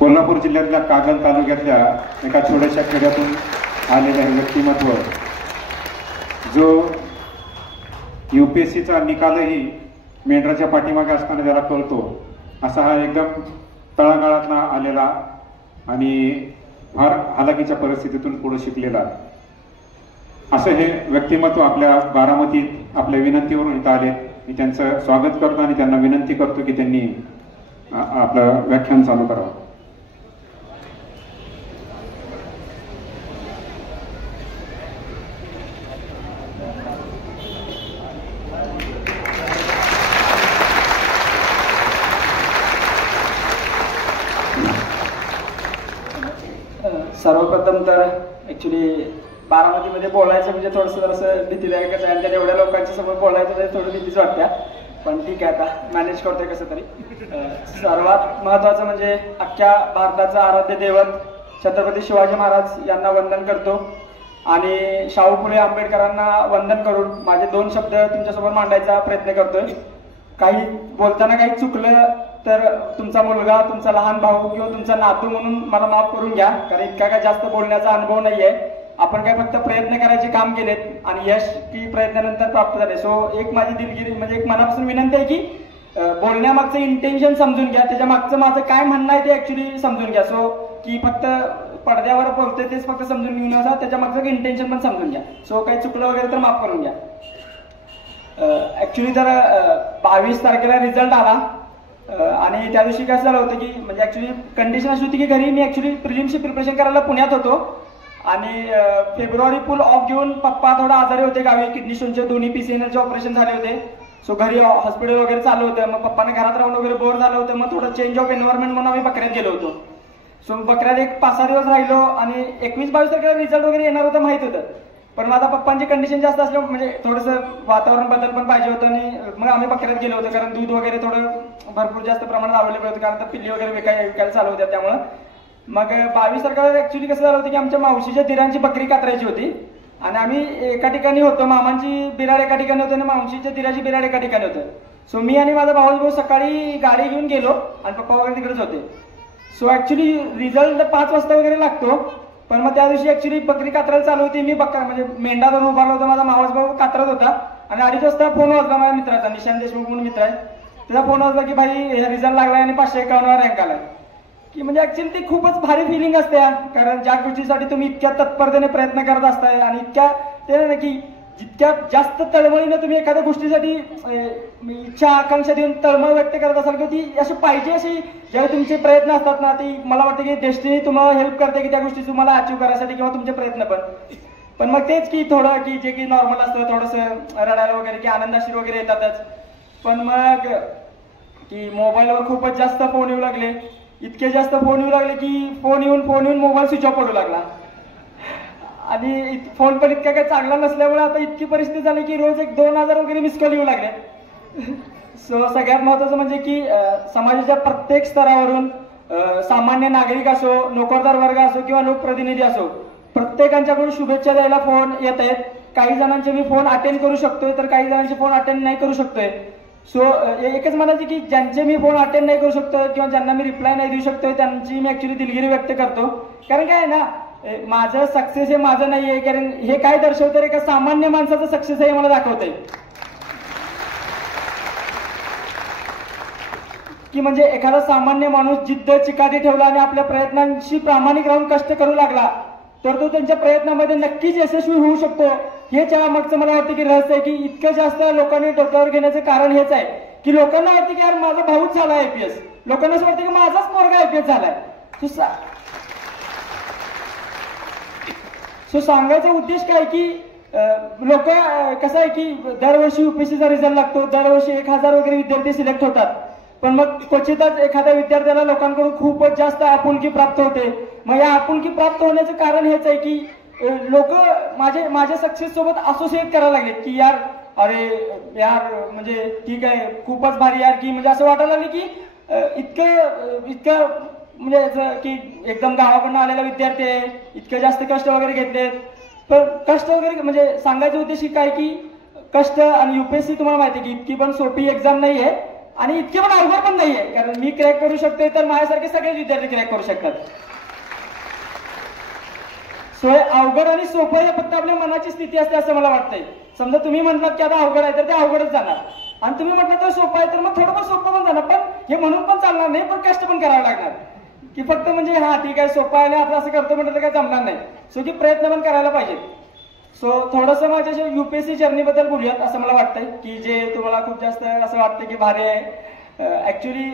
कोल्हापूर जिल्ह्यातल्या कागल तालुक्यातल्या एका छोट्याशा खेड्यातून आलेलं हे व्यक्तिमत्व, जो UPSCचा निकालही मेंढराच्या पाठीमागे असताना त्याला कळतो, असा हा एकदम तळागाळातला आलेला आणि फार हालाकीच्या परिस्थितीतून पुढे शिकलेला असं हे व्यक्तिमत्व आपल्या बारामतीत आपल्या विनंतीवरून इथं आले. मी त्यांचं स्वागत करतो आणि त्यांना विनंती करतो की त्यांनी आपलं व्याख्यान चालू करावं. सर्वप्रथम तर ॲक्च्युली बारामतीमध्ये बोलायचं म्हणजे थोडंसं जरासं भीतीदायकच आहे आणि त्या एवढ्या लोकांच्या समोर बोलायचं म्हणजे थोडं भीतीच वाटत्या, पण ठीक आहे, आता मॅनेज करतोय कसं तरी. सर्वात महत्त्वाचं म्हणजे अख्ख्या भारताचा आराध्य दैवत छत्रपती शिवाजी महाराज यांना वंदन करतो आणि शाहू फुले आंबेडकरांना वंदन करून माझे 2 शब्द तुमच्यासमोर मांडायचा प्रयत्न करतोय. काही बोलताना काही चुकलं तर तुमचा मुलगा, तुमचा लहान भाऊ किंवा तुमचा नातू म्हणून मला माफ करून घ्या, कारण इतका काय जास्त बोलण्याचा अनुभव नाहीये. आपण काय फक्त प्रयत्न करायचे काम केलेत आणि यश की प्रयत्नानंतर प्राप्त झाले. सो एक माझी दिलगिरी म्हणजे एक मनापासून विनंती आहे की बोलण्यामागचं इंटेन्शन समजून घ्या, त्याच्या मागचं माझं काय म्हणणं आहे ते ऍक्च्युली समजून घ्या. सो की फक्त पडद्यावर बोलतोय तेच फक्त समजून घेऊन नका, त्याच्या मागचं इंटेन्शन पण समजून घ्या. सो काही चुकलं वगैरे तर माफ करून घ्या. ऍक्च्युली तर 22 तारखेला रिझल्ट आला आणि त्या दिवशी काय झालं होतं की म्हणजे ऍक्च्युली कंडिशन अशी होती की घरी मी ऍक्च्युली प्रिलिम्सची प्रिपरेशन करायला पुण्यात होतो आणि फेब्रुवारी फुल ऑफ घेऊन पप्पा थोडा आजारी होते गावी, किडनी स्टोनचे दोन्ही PCNLचे ऑपरेशन झाले होते. सो घरी हॉस्पिटल वगैरे चालू होतं. मग पप्पाने घरात राहून वगैरे बोर झालं होतं, मग थोडं चेंज ऑफ एन्व्हायरमेंट म्हणून आम्ही बकऱ्यात गेलो होतो. सो बकऱ्यात एक 5-6 दिवस राहिलो आणि 21-22 तारखेला रिझल्ट वगैरे येणार होतं माहित होतं, पण माझा पप्पांची कंडिशन जास्त असल्यामुळे म्हणजे थोडंसं वातावरण बदल पण पाहिजे होतं आणि मग आम्ही बकऱ्यात गेलो होतो, कारण दूध वगैरे थोडं भरपूर जास्त प्रमाणात अवेलेबल होतं, कारण पिल्ली वगैरे विकायला चालू होत्या. त्यामुळे मग 22 तारखेला ऍक्च्युली कसं झालं होतं की आमच्या मावशीच्या दिरांची बकरी कातरायची होती आणि आम्ही एका ठिकाणी होतो. मामांची बिराड एका ठिकाणी होती आणि मावशीच्या दिराची बिराड एका ठिकाणी होतं. सो मी आणि माझा भाऊ सकाळी गाडी घेऊन गेलो आणि पप्पा वगैरे तिकडेच होते. सो ऍक्च्युली रिझल्ट 5 वाजता वगैरे लागतो, पण मग त्या दिवशी ऍक्च्युली बकरी कातरायला चालू होती. मी म्हणजे मेंढा धरून उभारला होता, माझा मावस भाऊ कातरत होता आणि 2:30 वाजता फोन वाजला माझ्या मित्राचा, निशांत देशमुख म्हणून मित्र आहे, त्याचा फोन वाजला की भाई रिझल्ट लागलाय आणि 551 रँक आलाय. की म्हणजे ऍक्च्युली ती खूपच भारी फिलिंग असते, कारण ज्या गोष्टीसाठी तुम्ही इतक्या तत्परतेने प्रयत्न करत असताय आणि इतक्या ते ना की जितक्या जास्त तळमळीने तुम्ही एखाद्या गोष्टीसाठी इच्छा आकांक्षा देऊन तळमळ व्यक्त करत असाल किंवा ती अशी पाहिजे अशी ज्यावेळी तुमचे प्रयत्न असतात ना, ती मला वाटतं की डेस्टिनी तुम्हाला हेल्प करते की त्या गोष्टी तुम्हाला अचीव्ह करायसाठी किंवा तुमचे प्रयत्न पण मग तेच की थोडं की जे की नॉर्मल असतं थोडंसं रडायला वगैरे की आनंदाशीर वगैरे येतातच, पण मग की मोबाईलवर खूपच जास्त फोन येऊ लागले, इतके जास्त फोन येऊ लागले की फोन येऊन मोबाईल स्विच ऑफ पडू लागला आणि फोन पण इतका काही चांगला नसल्यामुळे आता इतकी परिस्थिती झाली की रोज 1-2 हजार वगैरे मिस कॉल येऊ लागले. सो सगळ्यात महत्वाचं म्हणजे की समाजाच्या प्रत्येक स्तरावरून सामान्य नागरिक असो, नोकरदार वर्ग असो किंवा लोकप्रतिनिधी असो, प्रत्येकांच्याकडून शुभेच्छा द्यायला फोन येत आहेत. काही जणांचे मी फोन अटेंड करू शकतोय तर काही जणांचे फोन अटेंड नाही करू शकतोय. सो एकच म्हणायचं की ज्यांचे मी फोन अटेंड नाही करू शकतो किंवा ज्यांना मी रिप्लाय नाही देऊ शकतोय त्यांची मी ऍक्च्युली दिलगिरी व्यक्त करतो, कारण काय आहे ना, माझं सक्सेस हे माझं नाहीये, कारण हे काय दर्शवतं एका सामान्य माणसाचं सक्सेस हे मला दाखवतंय की म्हणजे एखादा सामान्य माणूस जिद्द चिकाटी ठेवला आणि आपल्या प्रयत्नांशी प्रामाणिक राहून कष्ट करू लागला तर तो त्यांच्या प्रयत्नामध्ये नक्कीच यशस्वी होऊ शकतो. हेच या मागचं मला वाटतं की रहस्य आहे की इतकं जास्त लोकांनी डोक्यावर घेण्याचं कारण हेच आहे की लोकांना वाटतं की यार माझा भाऊच झाला IPS, लोकांना असं वाटतं की माझाच पोरगा IPS झालाय. सो सांगायचा उद्देश काय की लोक कसं आहे की दरवर्षी UPSCचा रिझल्ट लागतो, दरवर्षी 1000 वगैरे विद्यार्थी सिलेक्ट होतात, पण मग क्वचितच एखाद्या विद्यार्थ्याला लोकांकडून खूपच जास्त आपुलकी प्राप्त होते. मग या आपुलकी प्राप्त होण्याचं कारण हेच आहे की लोक माझ्या सक्सेस सोबत असोसिएट करायला लागले की यार अरे यार म्हणजे ठीक आहे खूपच भारी यार, की म्हणजे असं वाटायला लागले की इतकं म्हणजे की एकदम गावाकडून आलेला विद्यार्थी आहे, इतकं जास्त कष्ट वगैरे घेतलेत. पण कष्ट वगैरे म्हणजे सांगायचा उद्देश काय की कष्ट आणि UPSC तुम्हाला माहिती आहे की इतकी पण सोपी एक्झाम नाही आहे आणि इतके पण अवघड पण नाहीये, कारण मी क्रॅक करू शकतोय तर माझ्यासारखे सगळेच विद्यार्थी क्रॅक करू शकतात. सो अवघड आणि सोपं हे फक्त आपल्या मनाची स्थिती असते असं मला वाटतंय. समजा तुम्ही म्हटलात की आता अवघड आहे तर ते अवघडच जाणार, आणि तुम्ही म्हटलं तर सोपं आहे तर मग थोडंफार सोपं पण जाणार, पण हे म्हणून पण चालणार नाही, पण कष्ट पण करावं लागणार. की फक्त म्हणजे हा ठीक आहे सोपं आहे आता असं करतो म्हटलं तर काय जमणार नाही. सो की प्रयत्न पण करायला पाहिजे. सो थोडंसं माझ्या युपीएससी जर्नी बद्दल बोलूयात असं मला वाटतंय, की जे तुम्हाला खूप जास्त असं वाटतं की भारी आहे. ऍक्च्युली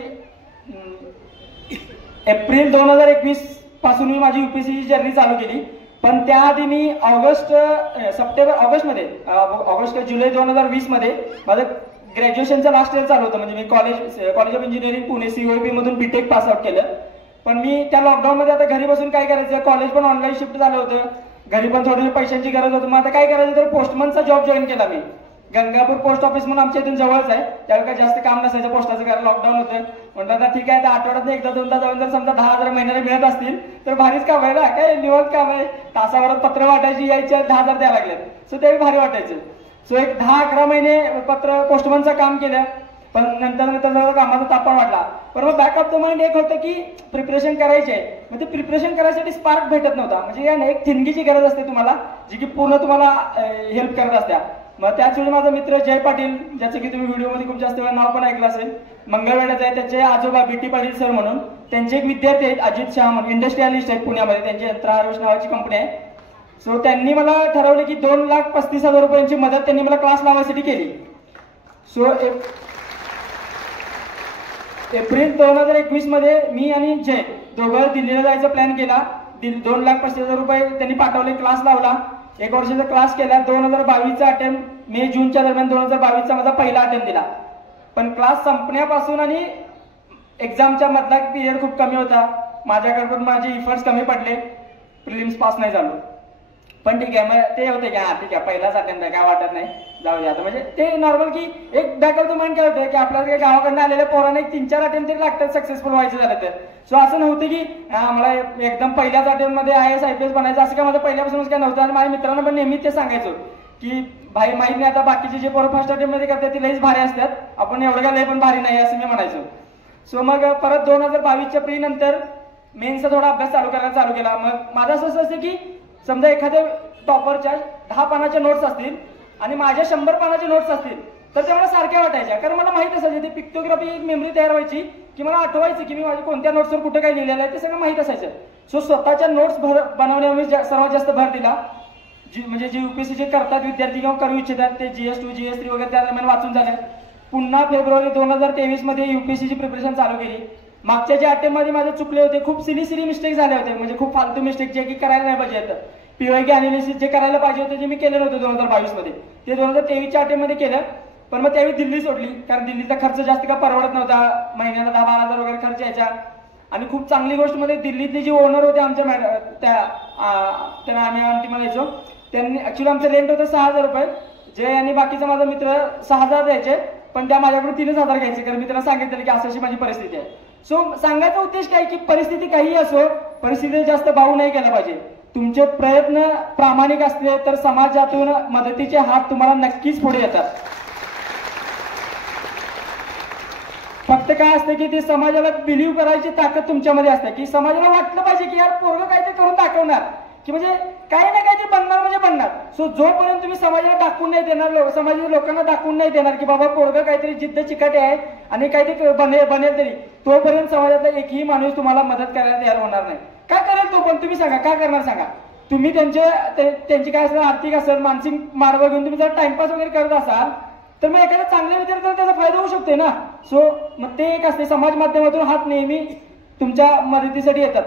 एप्रिल 2021 पासून मी माझी युपीएससी जर्नी चालू केली, पण त्याआधी मी जुलै 2020 मध्ये माझं ग्रॅज्युएशनचं लास्ट इयर चालू होतं. म्हणजे मी college of engineering Pune COEP मधून बीटेक पास आउट केलं. पण मी त्या लॉकडाऊन मध्ये आता घरी बसून काय करायचं, कॉलेज पण ऑनलाईन शिफ्ट झालं होतं, घरी पण थोडी पैशांची गरज होती. मग आता काय करायचं तर पोस्टमनचा जॉब जॉईन केला मी. गंगापूर पोस्ट ऑफिस म्हणून आमच्या इथून जवळच आहे, त्यावेळी काय जास्त काम नसायचं पोस्टाचं, कारण लॉकडाऊन होतं. म्हटलं आता ठीक आहे, तर आठवड्यात एकदा दोनदा जाऊन जर समजा 10,000 महिन्याला मिळत असतील तर भारीच काम आहे ना, काय निवांत काम आहे. तासावरात पत्र वाटायची, यायच्या 10,000 द्यायला लागले, सो त्यावेळी भारी वाटायचं. सो एक 10-11 महिने पत्र पोस्टमनचं काम केलं, पण नंतर कामाचा तापण वाढला. पण मग बॅक ऑफ द माइंड एक होतं की प्रिपरेशन करायची आहे, मग ते प्रिपरेशन करायसाठी स्पार्क भेटत नव्हता. म्हणजे एक थिणगीची गरज असते तुम्हाला, जी की पूर्ण तुम्हाला हेल्प करत असत्या. मग त्याच वेळी माझा मित्र जय पाटील, ज्याचं की तुम्ही व्हिडिओमध्ये खूप जास्त वेळा नाव पण ऐकलं असेल, मंगळवेढ्यात आहे, त्याचे आजोबा BT पाटील सर म्हणून, त्यांचे एक विद्यार्थी आहेत अजित शाह म्हणून, इंडस्ट्रियलिस्ट आहेत पुण्यामध्ये, त्यांची यंत्रहार्वेस्ट नावाची कंपनी आहे. सो त्यांनी मला ठरवलं की 2,35,000 रुपयांची मदत त्यांनी मला क्लास लावायसाठी केली. सो एप्रिल 2021 मध्ये मी आणि जय दोघं दिल्लीला जायचा प्लॅन केला. 2,35,000 रुपये त्यांनी पाठवले, क्लास लावला, 1 वर्षाचा क्लास केला. 2022चा अटेम्प्ट मे-जूनच्या दरम्यान 2022चा माझा पहिला अटेम्प्ट दिला. पण क्लास संपण्यापासून आणि एक्झामच्या मधला पिरियड खूप कमी होता, माझ्याकडे पण माझे इफर्ट्स कमी पडले, प्रिलिम्स पास नाही झालो. पण ठीक आहे, मग ते होते की हा ठीक आहे पहिलाच अटेम्प्ट आहे, काय वाटत नाही, जाऊया आता. म्हणजे ते नॉर्मल की एक बॅक ऑफ द माइंड काय होतं की आपल्याला गावाकडनं आलेल्या पोरांना 3-4 अटेम्प्ट तरी लागतात सक्सेसफुल व्हायचं झालं तर. सो असं नव्हतं की मला एकदम पहिल्याच अटेम्प्ट मध्ये IAS IPS बनायचं, असं काय माझं पहिल्यापासूनच काय नव्हतं. आणि माझ्या मित्रांना पण नेहमी ते सांगायचो की भाई माहित नाही आता बाकीचे जे पोरं फर्स्ट अटेम्प्ट मध्ये करतात ती लईच भारी असतात, आपण एवढं काय लई पण भारी नाही असं मी म्हणायचो. सो मग परत 2022च्या प्री नंतर मेन्सचा थोडा अभ्यास चालू केला. मग माझं असं असतं की समजा एखाद्या टॉपरच्या 10 पानाच्या नोट्स असतील आणि माझ्या 100 पानाच्या नोट्स असतील तर त्या मला सारख्या वाटायच्या, कारण मला माहित असायचं ती पिक्टोग्राफी एक मेमरी तयार व्हायची की मला आठवायचं की मी माझ्या कोणत्या नोट्सवर कुठं काय लिहिलेलं आहे ते सगळं माहित असायचं. सो स्वतःच्या नोट्स बनवण्यावर मी सर्वात जास्त भर दिला. म्हणजे जे UPSC जे करतात विद्यार्थी किंवा करू इच्छितात ते GS2 GS3 वगैरे त्या दरम्यान वाचून झाले. पुन्हा फेब्रुवारी 2023 मध्ये UPSCची प्रिपरेशन चालू केली. मागच्या जे अटेम्प्ट मध्ये माझे चुकले होते, खूप सिली मिस्टेक झाले होते, म्हणजे खूप फालतू मिस्टेक जे की करायला नाही पाहिजे. PYQ अनालिसिस जे करायला पाहिजे होते जे मी केलं नव्हतं 2022 मध्ये, ते 2023च्या अटेम्प्ट मध्ये केलं. पण मग त्यावेळी दिल्ली सोडली, कारण दिल्लीचा खर्च जास्त का परवडत नव्हता, महिन्याला 10-12 हजार वगैरे खर्च यायचा. आणि खूप चांगली गोष्ट म्हणजे दिल्लीतले जे ओनर होते आमच्या त्यांना आम्ही आंटी म्हणायचो, त्यांनी ऍक्च्युली आमचं रेंट होतं 6,000 रुपये. जय आणि बाकीचा माझा मित्र 6,000 द्यायचे, पण त्या माझ्याकडून 3,000 घ्यायचे, कारण मी त्यांना सांगितलं की अशी माझी परिस्थिती आहे. सो सांगायचा उद्देश काय की परिस्थिती काही असो, परिस्थिती जास्त भाऊ नाही केला पाहिजे. तुमचे प्रयत्न प्रामाणिक असले तर समाजातून मदतीचे हात तुम्हाला नक्कीच पुढे येतात. फक्त काय असतं की ते समाजाला बिलीव्ह करायची ताकद तुमच्यामध्ये असते, की समाजाला वाटलं पाहिजे की यार पोरगं काहीतरी करून दाखवणार, की म्हणजे काही ना काहीतरी बनणार म्हणजे बनणार. सो जोपर्यंत तुम्ही समाजाला दाखवून नाही देणार, समाजाच्या लोकांना दाखवून नाही देणार की बाबा पोरगं काहीतरी जिद्द चिकाटी आहे आणि काहीतरी बनेल तरी, तोपर्यंत समाजातला एकही माणूस तुम्हाला मदत करायला तयार होणार नाही. काय करेल तो पण तुम्ही सांगा, काय करणार सांगा. तुम्ही त्यांची काय असेल आर्थिक असेल मानसिक मार्ग घेऊन तुम्ही जर टाइमपास वगैरे करत असाल तर मग एखाद्या चांगल्या विद्यार्थ्याला त्याचा फायदा होऊ शकते ना. सो मग ते एक असते, समाज माध्यमातून हात नेहमी तुमच्या मदतीसाठी येतात.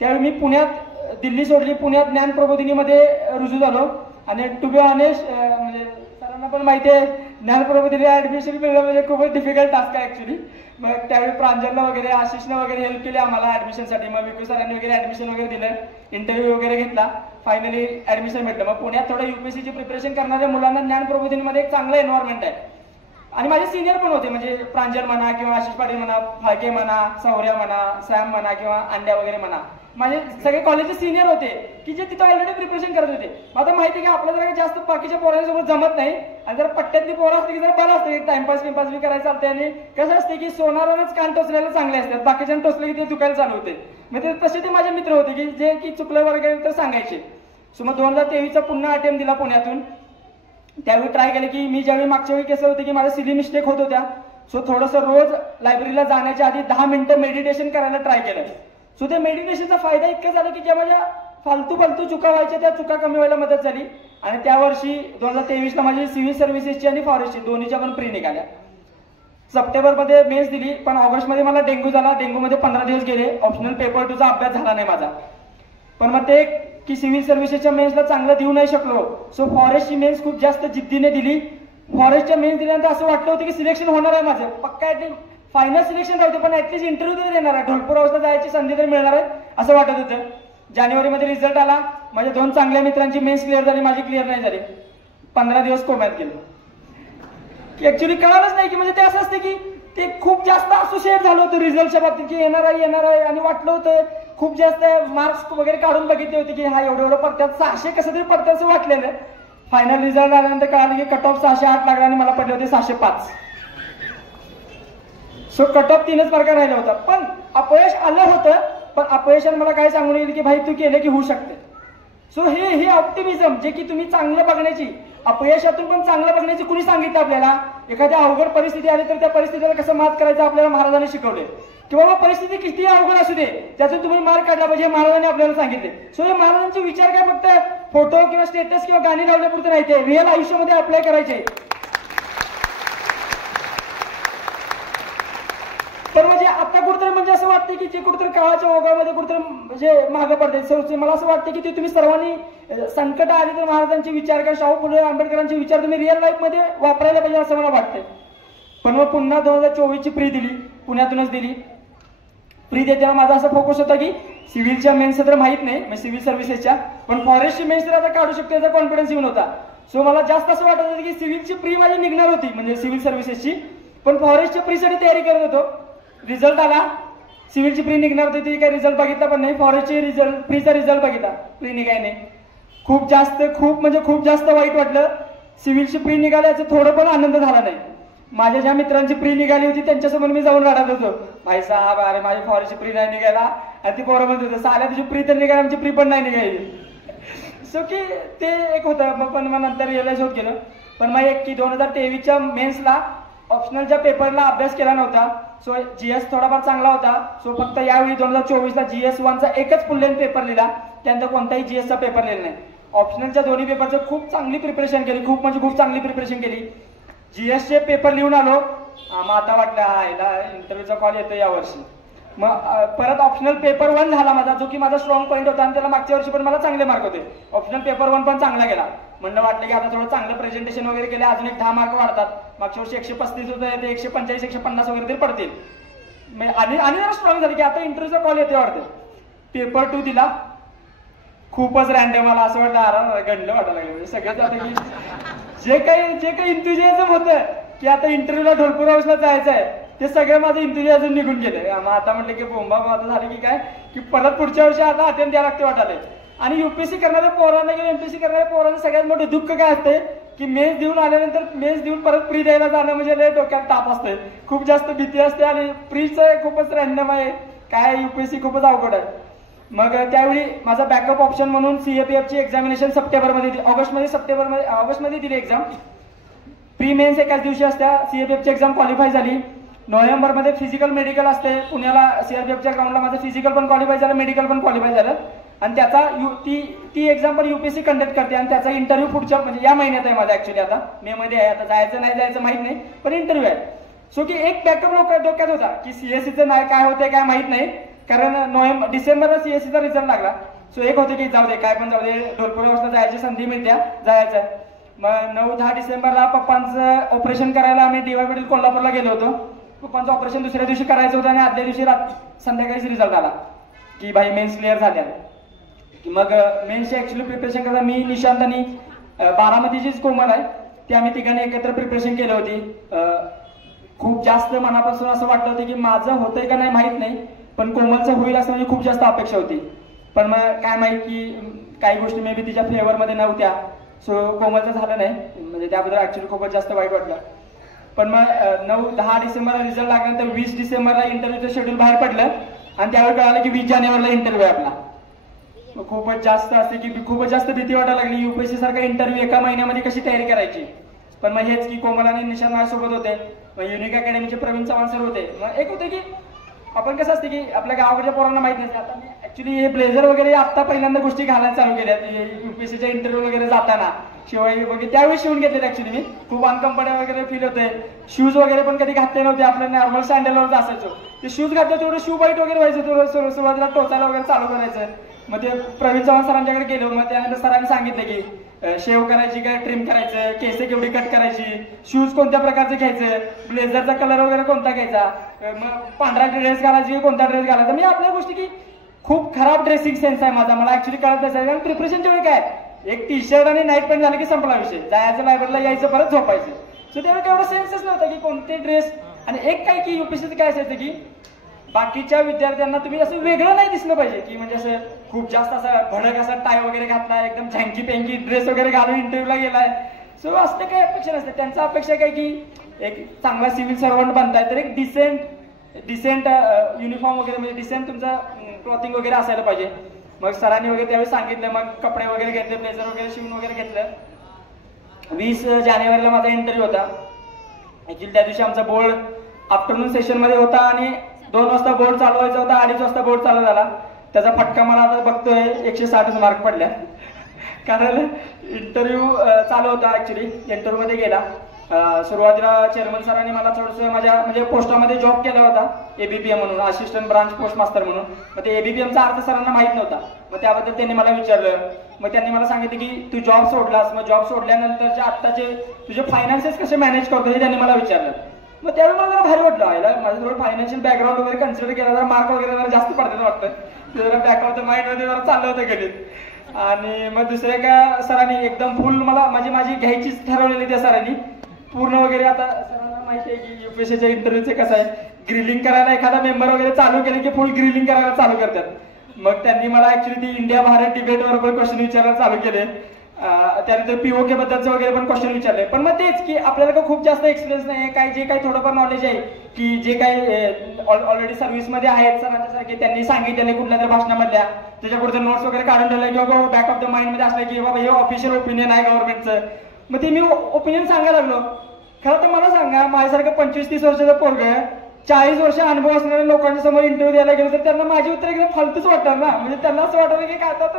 त्यावेळी मी दिल्ली सोडली, पुण्यात ज्ञान प्रबोधिनीमध्ये रुजू झालो. आणि टू बी ऑनेस्ट म्हणजे सरांना पण माहिती आहे ज्ञान प्रबोधिनी ऍडमिशन मिळणं म्हणजे खूपच डिफिकल्ट टास्क आहे ऍक्च्युली. मग त्यावेळी प्रांजलला वगैरे आशिषनं वगैरे हेल्प केली आम्हाला ऍडमिशनसाठी. मग विकू सरांनी वगैरे ऍडमिशन वगैरे दिलं, इंटरव्ह्यू वगैरे घेतला, फायनली ऍडमिशन भेटलं. मग पुण्यात थोडं UPSCची प्रिपरेशन करणाऱ्या मुलांना ज्ञान प्रबोधिनीमध्ये एक चांगलं एन्व्हायरमेंट आहे. आणि माझे सिनियर पण होते, म्हणजे प्रांजल म्हणा किंवा आशिष पाटील म्हणा, फाळके म्हणा, सौर्या म्हणा, सॅम म्हणा किंवा अंड्या वगैरे म्हणा, माझे सगळे कॉलेजचे सिनियर होते की जे तिथं ऑलरेडी प्रिपरेशन करत होते. आता माहिती आहे की आपल्याला जरा जास्त बाकीच्या पोरांसोबत जमत नाही आणि जर पट्ट्यातली पोरं असते की जरा बरं असतं, एक टाइमपास बिमपास बी करायला चालते. आणि कसं असते की सोनारानंच कान टोचलेलं चांगले असतात, बाकीच्या टोचले की ते चुकायला चालू होते. मग ते तसे ते माझे मित्र होते की जे की चुकलं वगैरे तर सांगायचे. सो मग 2023चा पुन्हा अटेम्प्ट दिला पुण्यातून. त्यावेळी ट्राय केलं की मी ज्यावेळी मागच्या वेळी कसं होतं की माझ्या सिली मिस्टेक होत होत्या, सो थोडंसं रोज लायब्ररीला जाण्याच्या आधी 10 मिनिटं मेडिटेशन करायला ट्राय केलं. सो त्या मेडिटेशनचा फायदा इतका झाला की ज्या माझ्या फालतू चुका व्हायच्या त्या चुका कमी व्हायला मदत झाली. आणि त्या वर्षी 2023ला माझी सिव्हिल सर्व्हिसेसची आणि फॉरेस्टची दोन्हीच्या पण प्री निघाल्या. सप्टेंबरमध्ये मेन्स दिली, पण ऑगस्टमध्ये मला डेंग्यू झाला. डेंग्यूमध्ये 15 दिवस गेले. ऑप्शनल पेपर 2चा अभ्यास झाला नाही माझा. पण मग ते की सिव्हिल सर्व्हिसेसच्या मेन्सला चांगलं देऊ नाही शकलो, सो फॉरेस्टची मेन्स खूप जास्त जिद्दीने दिली. फॉरेस्टच्या मेन्स दिल्यानंतर असं वाटलं होतं की सिलेक्शन होणार आहे माझं, पक्का फायनल सिलेक्शन राहते, पण ऍटलीस्ट इंटरव्ह्यू तरी देणार आहे, ढोलपूर हाऊसला जायची संधी तरी मिळणार आहे असं वाटत होतं. जानेवारीमध्ये रिझल्ट आला. माझ्या 2 चांगल्या मित्रांची मेन्स क्लिअर झाली, माझी क्लिअर नाही झाली. 15 दिवस कोम्यात गेलो. ऍक्च्युली कळालंच नाही की म्हणजे ते असं असते की ते खूप जास्त असोसिएट झालं होतं रिझल्टच्या बाबतीत की येणार आहे आणि वाटलं होतं खूप जास्त मार्क्स वगैरे काढून बघितले होते की हा एवढं पडतात, 600 कसं तरी पडतात असं वाटलेलं. फायनल रिझल्ट आल्यानंतर कळालं की कट ऑफ 608 लागला आणि मला पडले होते 605. सो कट ऑफ 3च मार्क राहिला होता. पण अपयश आलं होतं, पण अपयशाने मला काय सांगून येईल की भाई तू केलं की होऊ शकते. सो हे ऑप्टिमिझम जे की तुम्ही चांगलं बघण्याची, अपयशातून पण चांगलं बघण्याची कुणी सांगितलं आपल्याला? एखाद्या अवघड परिस्थिती आली तर त्या परिस्थितीला कसं मात करायचं आपल्याला महाराजांनी शिकवले. की बाबा परिस्थिती किती अवघड असू दे त्यातून तुम्ही मार्क काढला पाहिजे, महाराजांनी आपल्याला सांगितले. सो हे महाराजांचे विचार काय फक्त फोटो किंवा स्टेटस किंवा गाणी लावल्यापुरते नाही, ते रिअल आयुष्यामध्ये अप्लाय करायचे. तर म्हणजे आता कुठेतरी म्हणजे असं वाटतं की जे कुठेतरी काळाच्या ओघामध्ये कुठेतरी म्हणजे मागं पडते. मला असं वाटतं की ते तुम्ही सर्वांनी संकट आली तर महाराजांचे विचार किंवा शाहू फुले आंबेडकरांचे विचार तुम्ही रिअल लाईफ मध्ये वापरायला पाहिजे असं मला वाटतंय. पण मग पुन्हा 2024ची प्री दिली, पुण्यातूनच दिली. प्री देताना माझा असा फोकस होता की सिव्हिलच्या मेन्स तर माहित नाही, सिव्हिल सर्व्हिसेसच्या, पण फॉरेस्टची मेन्स तर आता काढू शकतो याचा कॉन्फिडन्स येऊन होता. सो मला जास्त असं वाटत होतं की सिव्हिलची प्री माझी निघणार होती म्हणजे सिव्हिल सर्व्हिसेसची, पण फॉरेस्टच्या प्रीसाठी तयारी करत होतो. रिझल्ट आला, सिव्हिलची प्री निघणार होती ती काही रिझल्ट बघितला पण नाही, फॉरेस्टची रिझल्ट प्रीचा रिझल्ट बघितला, प्री निघाय नाही. खूप जास्त वाईट वाटलं. सिव्हिलची प्री निघाल्याचा थोडं पण आनंद झाला नाही. माझ्या ज्या मित्रांची प्री निघाली होती त्यांच्यासमोर मी जाऊन रडत होतो, भाई साहेब अरे माझी फॉरेस्टची प्री नाही निघायला. आणि ती पोरं म्हणत होतं साल्या तुझी प्री तर निघाली, आमची प्री पण नाही निघाली. सो की ते एक होतं. मग पण मग नंतर रिअलाइज होत गेलं. पण मग एक की 2023च्या मेन्सला ऑप्शनलच्या पेपरला अभ्यास केला नव्हता. सो जीएस थोडाफार चांगला होता. सो फक्त यावेळी 2024ला GS 1चा एकच फुल लेंथ पेपर लिहिला, त्यानंतर कोणताही GSचा पेपर लिहिला नाही. ऑप्शनलच्या दोन्ही पेपरचं खूप चांगली प्रिपरेशन केली, खूप चांगली प्रिपरेशन केली. GSचे पेपर लिहून आलो. मग आता वाटलं हा याला इंटरव्ह्यूचा कॉल येतो यावर्षी. मग परत ऑप्शनल पेपर 1 झाला माझा, जो की माझा स्ट्रॉंग पॉईंट होता आणि त्याला मागच्या वर्षी पण मला चांगले मार्क होते. ऑप्शनल पेपर 1 पण चांगला गेला. म्हणलं वाटलं की आता थोडं चांगलं प्रेझेंटेशन वगैरे केलं अजून एक 10 मार्क वाढतात. मागच्या वर्षी 135 होते, ते 145 150 वगैरे तरी पडतील. आणि जरा स्ट्रॉंग झाली की आता इंटरव्ह्यूचा कॉल येते वाटतं. पेपर 2 दिला. खूपच रॅन्डम, मला असं वाटलं अरे गणलं वाटायला लागलं सगळ्यात. आता की जे काही इंथुजियाझम होतं की आता इंटरव्ह्यूला ढोलपूर हाऊसला जायचं आहे, ते सगळं माझं इंथुजियाझम निघून गेले. मग आता म्हटलं की बोंबा आता झाली की काय की परत पुढच्या वर्षी आता अटेम्प्ट द्यायला लागते वाटायला. आणि UPSC करणाऱ्या पोरांना किंवा MPSC करणाऱ्या पोरांना सगळ्यात मोठं दुःख काय असते की मेन्स देऊन आल्यानंतर मेन्स देऊन परत प्री द्यायला जाणं म्हणजे लय डोक्यात ताप असते, खूप जास्त भीती असते. आणि प्रीचं खूपच रॅन्डम आहे, काय UPSC खूपच अवघड आहे. मग त्यावेळी माझा बॅकअप ऑप्शन म्हणून CAPFची एक्झामिनेशन ऑगस्टमध्ये दिली एक्झाम. प्री मेन्स एकाच दिवशी असत्या. CAPFची एक्झाम क्वालिफाय झाली. नोव्हेंबरमध्ये फिजिकल मेडिकल असते पुण्याला. CRPFच्या ग्राउंडला माझं फिजिकल पण क्वालिफाय झालं, मेडिकल पण क्वालिफाय झालं. आणि त्याचा ती एक्झाम पण UPSC कंडक्ट करते आणि त्याचा इंटरव्ह्यू पुढच्या म्हणजे या महिन्यात आहे माझा. ऍक्च्युली आता मे मध्ये आहे. आता जायचं नाही जायचं माहित नाही, पण इंटरव्ह्यू आहे. सो की एक बॅकअप डोक्यात होता की CSCचं नाही काय होतंय काय माहित नाही, कारण डिसेंबरला CSCचा रिझल्ट लागला. सो एक होते की जाऊ दे काय पण जाऊ दे, ढोलपूर हाऊसला जायची संधी मिळते, जायचं. मग 9-10 डिसेंबरला पप्पांचं ऑपरेशन करायला आम्ही DY कोल्हापूरला गेलो होतो. पप्पांचं ऑपरेशन दुसऱ्या दिवशी करायचं होतं आणि आदल्या दिवशी संध्याकाळीच रिझल्ट आला की भाई मेन्स क्लिअर झाल्या. मग मेन्सची ऍक्च्युली प्रिपरेशन करता मी, निशांत आणि बारामतीचीच कोमल आहे. ती आम्ही तिघांनी एकत्र प्रिपरेशन केली होती. खूप जास्त मनापासून असं वाटलं होतं की माझं होतंय का नाही माहीत नाही, पण कोमलचं होईल असं म्हणजे खूप जास्त अपेक्षा होती. पण मग काय माहित की काही गोष्टी मे बी तिच्या फेवरमध्ये नव्हत्या, सो कोमलचं झालं नाही. म्हणजे त्याबद्दल ऍक्च्युली खूपच जास्त वाईट वाटलं. पण मग 9-10 डिसेंबरला रिझल्ट लागल्यानंतर 20 डिसेंबरला इंटरव्ह्यूचं शेड्यूल बाहेर पडलं आणि त्यावेळी कळालं की 20 जानेवारीला इंटरव्ह्यू आहे आपला. खूपच जास्त असते की खूपच जास्त भीती वाटायला लागली. युपीएससी सारखा इंटरव्ह्यू एका महिन्यामध्ये कशी तयारी करायची. पण मग हेच की कोमल आणि निशांत माझ्यासोबत होते, मग युनिक अकॅडमीचे प्रवीण चव्हाण सर होते. मग एक होते की आपण कसं असते की आपल्या गावाकडच्या पोरांना माहित नसते. आता मी ऍक्च्युली हे ब्लेझर वगैरे आता पहिल्यांदा गोष्टी घालायला चालू केल्या युपीएससीच्या इंटरव्ह्यू वगैरे जाताना. शिवाय वगैरे त्यावेळी शिवून घेतले ऍक्च्युली मी. खूप अनकम्फर्टेबल वगैरे फील होते. शूज वगैरे पण कधी घातले नव्हते, आपल्या नॉर्मल सँडलवरच असायचो. ते शूज घातले तेवढं शू बाईट वगैरे व्हायचं, थोडं सुरुवातीला टोचायला वगैरे चालू करायचं. मग ते प्रवीण चव्हाण सरांच्याकडे गेलो. मग त्यानंतर सरांनी सांगितलं की शेव करायची काय, ट्रिम करायचं, केस केवढी कट करायची, शूज कोणत्या प्रकारचे घ्यायचं, ब्लेझरचा कलर वगैरे कोणता घ्यायचा, मग पांढरा ड्रेस घालायची कोणता ड्रेस घालायचा. मी आपल्या गोष्टी की खूप खराब ड्रेसिंग सेन्स आहे माझा, मला ऍक्च्युली कळत नसायचं. कारण प्रिपरेशनच्या वेळी काय एक टी शर्ट आणि नाईट पॅन्ट झालं की संपला विषय, जायचं लायब्ररीला यायचं परत झोपायचं. सो त्यावेळी तेवढा सेन्सच नव्हता की कोणते ड्रेस. आणि एक काय की युपीएससीचं काय असायचं की बाकीच्या विद्यार्थ्यांना तुम्ही असं वेगळं नाही दिसलं पाहिजे की म्हणजे असं खूप जास्त असं भडक असा टाय वगैरे घातलाय, एकदम झँकी पेंकी ड्रेस वगैरे घालून इंटरव्ह्यूला गेलाय. सो असं काही अपेक्षा नसते. त्यांचा अपेक्षा काय की एक चांगला सिव्हिल सर्वंट बनताय तर एक डिसेंट युनिफॉर्म वगैरे म्हणजे डिसेंट तुमचं क्लॉथिंग वगैरे असायला पाहिजे. मग सरांनी वगैरे त्यावेळी सांगितलं, मग कपडे वगैरे घेतले, ब्लेझर वगैरे शिवून वगैरे घेतलं. 20 जानेवारीला माझा इंटरव्ह्यू होता. ऍक्च्युली त्या दिवशी आमचा बोर्ड आफ्टरनून सेशनमध्ये होता आणि 2 वाजता बोर्ड चालू व्हायचा होता, 2:30 वाजता बोर्ड चालू झाला. त्याचा फटका मला आता बघतोय 160 मार्क पडल्या. कारण इंटरव्ह्यू चालू होता. ऍक्च्युली इंटरव्ह्यूमध्ये गेला. सुरुवातीला चेअरमन सरांनी मला थोडंसं माझ्या म्हणजे पोस्टामध्ये जॉब केला होता, एबीपीएम म्हणून, असिस्टंट ब्रांच पोस्ट मास्टर म्हणून. मग ते एबीपीएमचा अर्थ सरांना माहित नव्हता. मग त्याबद्दल त्यांनी मला विचारलं. मग त्यांनी मला सांगितलं की तू जॉब सोडलास, मग जॉब सोडल्यानंतरचे आत्ताचे तुझे फायनान्सेस कसे मॅनेज करतो हे त्यांनी मला विचारलं. मग त्यावेळी मला जरा भारी वाटलं. माझं थोडं फायनान्शियल बॅकग्राऊंड वगैरे कन्सिडर केला, जरा मार्क वगैरे जरा जास्त पडतात वाटतं. जरा बॅक ऑफ द माइंडमध्ये जरा चाललं होतं गणित. आणि मग दुसऱ्या एका सरांनी एकदम फुल मला माझी घ्यायचीच ठरवलेली त्या सरांनी पूर्ण वगैरे. आता सरांना माहिती आहे की युपीएससीच्या इंटरव्ह्यूचे कसं आहे, ग्रिलिंग करायला एखादा मेंबर वगैरे चालू केले की फुल ग्रिलिंग करायला चालू करतात. मग त्यांनी मला ऍक्च्युली ती इंडिया भारत डिबेटवर पण क्वेश्चन विचारायला चालू केले. त्यानंतर पीओके बद्दलचे वगैरे पण क्वेश्चन विचारले. पण मग तेच की आपल्याला खूप जास्त एक्सपिरियन्स नाही, जे काही थोडंफार नॉलेज आहे की जे काही ऑलरेडी सर्व्हिसमध्ये आहेत सरांच्या सारखे, त्यांनी सांगितलेले कुठल्या तरी भाषणामधल्या त्याच्या पुढे नोट्स वगैरे काढून ठेवल्या किंवा बॅक ऑफ द माइंड मध्ये असलं की बाबा हे ऑफिशियल ओपिनियन आहे गव्हर्नमेंटचं. मग ते मी ओपिनियन सांगायला लागलो. खरं तर मला सांगा, माझ्यासारखं 25-30 वर्षाचं पोरगं 40 वर्ष अनुभव असणाऱ्या लोकांच्या समोर इंटरव्ह्यू द्यायला गेलो तर त्यांना माझी उत्तर एकदम फालतूच वाटणार ना. म्हणजे त्यांना असं वाटलं की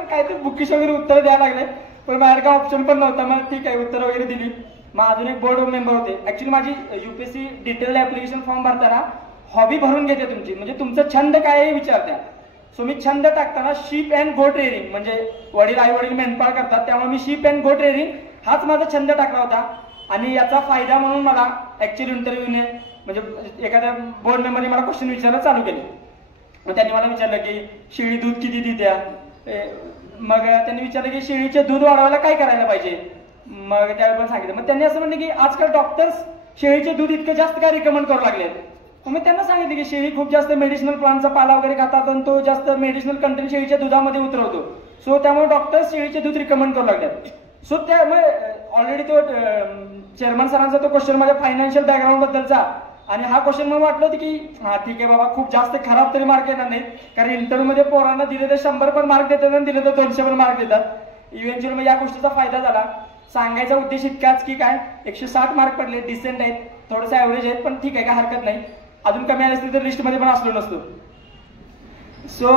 काय ते बुकिश वगैरे उत्तर द्यायला लागले. पण बाहेर काय ऑप्शन पण नव्हता. मग ठीक आहे उत्तर वगैरे दिली. मग अजून एक बोर्ड मेंबर होते. ऍक्च्युली माझी युपीएससी डिटेल ऍप्लिकेशन फॉर्म भरताना हॉबी भरून घेते तुमची, म्हणजे तुमचं छंद काय आहे विचारत्या. सो मी छंद टाकताना शीप अँड गोट रेअरिंग, म्हणजे वडील आई वडील मेंढपाळ करतात त्यामुळे मी शीप अँड गोट रेअरिंग हाच माझा छंद टाकला होता. आणि याचा फायदा म्हणून मला ऍक्च्युअली इंटरव्ह्यूने म्हणजे एखाद्या बोर्ड मेंबरने मला क्वेश्चन विचारायला चालू केले. मग त्यांनी मला विचारलं की शेळी दूध किती देत्या. मग त्यांनी विचारलं की शेळीचे दूध वाढवायला काय करायला पाहिजे. मग त्यावेळी पण सांगितलं. मग त्यांनी असं म्हणलं की आजकाल डॉक्टर्स शेळीचे दूध इतकं जास्त काय रिकमेंड करू लागले. मग त्यांना सांगितलं की शेळी खूप जास्त मेडिसिनल प्लांटचा पाला वगैरे खातात आणि तो जास्त मेडिसिनल कंटेंट शेळीच्या दुधामध्ये उतरवतो. सो त्यामुळे डॉक्टर्स शेळीचे दूध रिकमेंड करू लागतात. सो त्यामुळे ऑलरेडी तो चेअरमन सरांचा तो क्वेश्चन माझ्या फायनान्शियल बॅकग्राऊंड बद्दलचा आणि हा क्वेश्चन मला वाटलं होतं की हा ठीक आहे बाबा, खूप जास्त खराब तरी मार्क येणार नाहीत. कारण इंटरव्ह्यू मध्ये पोरांना दिले तर 100 पण मार्क देतात आणि दिले तर 200 पण मार्क देतात. इव्हेंच्युअली मग या गोष्टीचा फायदा झाला. सांगायचा उद्देश इतकाच की काय 160 मार्क पडले, डिसेंट आहेत, थोडंसं ऍव्हरेज आहेत, पण ठीक आहे, काय हरकत नाही. अजून कमी आले असतील तर लिस्टमध्ये पण असलो नसतो. सो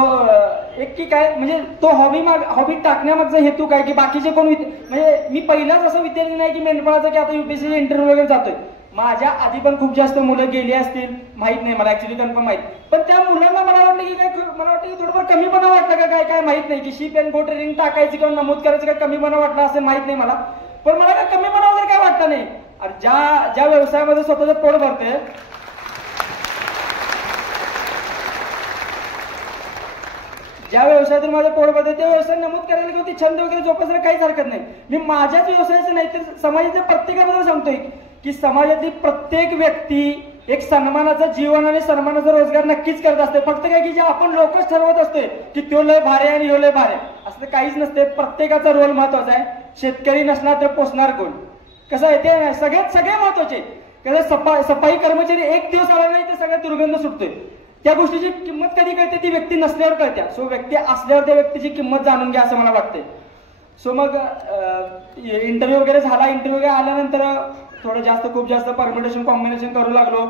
एक की काय म्हणजे तो हॉबी टाकण्यामागचा हेतू काय की बाकीचे कोण म्हणजे मी पहिलाच असं विद्यार्थी नाही की मेंढपाळाचा की आता युपीएससी इंटरव्ह्यू वगैरे जातोय. माझ्या आधी पण खूप जास्त मुलं गेली असतील, माहित नाही मला ऍक्च्युली कन्फर्म माहित. पण त्या मुलांना मला वाटलं की काय, मला वाटतं की थोडंफार कमीपणा वाटलं का काय माहित नाही की शीप अँड गोट रेअरिंग टाकायची किंवा नमूद करायचं काय कमीपणा वाटला असेल माहित नाही मला. पण मला काय कमीपणा वगैरे काय वाटलं नाही. ज्या व्यवसायामध्ये स्वतःचं पोट भरते ज्या व्यवसायातून माझं पोट भरतं त्या व्यवसाय नमूद करायला किंवा ती छंद वगैरे जोपासायला काहीच हरकत नाही. मी माझ्याच व्यवसायाचं नाही तर समाजाच्या प्रत्येकाबद्दल सांगतोय की समाजातली प्रत्येक व्यक्ती एक सन्मानाचं जीवन आणि सन्मानाचा रोजगार नक्कीच करत असते. फक्त काय की जे आपण लोकच ठरवत असतोय की तो लय भारे आणि ह्यो लय भारे असं काहीच नसते. प्रत्येकाचा रोल महत्वाचा आहे. शेतकरी नसणार तर पोचणार कोण, कसं आहे ते सगळे महत्वाचे. कसं सफाई कर्मचारी एक दिवस आला नाही तर सगळ्या दुर्गंध सुटतोय. त्या गोष्टीची किंमत कधी कळते, ती व्यक्ती नसल्यावर कळते. सो व्यक्ती असल्यावर त्या व्यक्तीची किंमत जाणून घ्या असं मला वाटते. सो मग इंटरव्ह्यू वगैरे झाला. इंटरव्ह्यू वगैरे आल्यानंतर थोडं खूप जास्त परम्युटेशन कॉम्बिनेशन करू लागलो.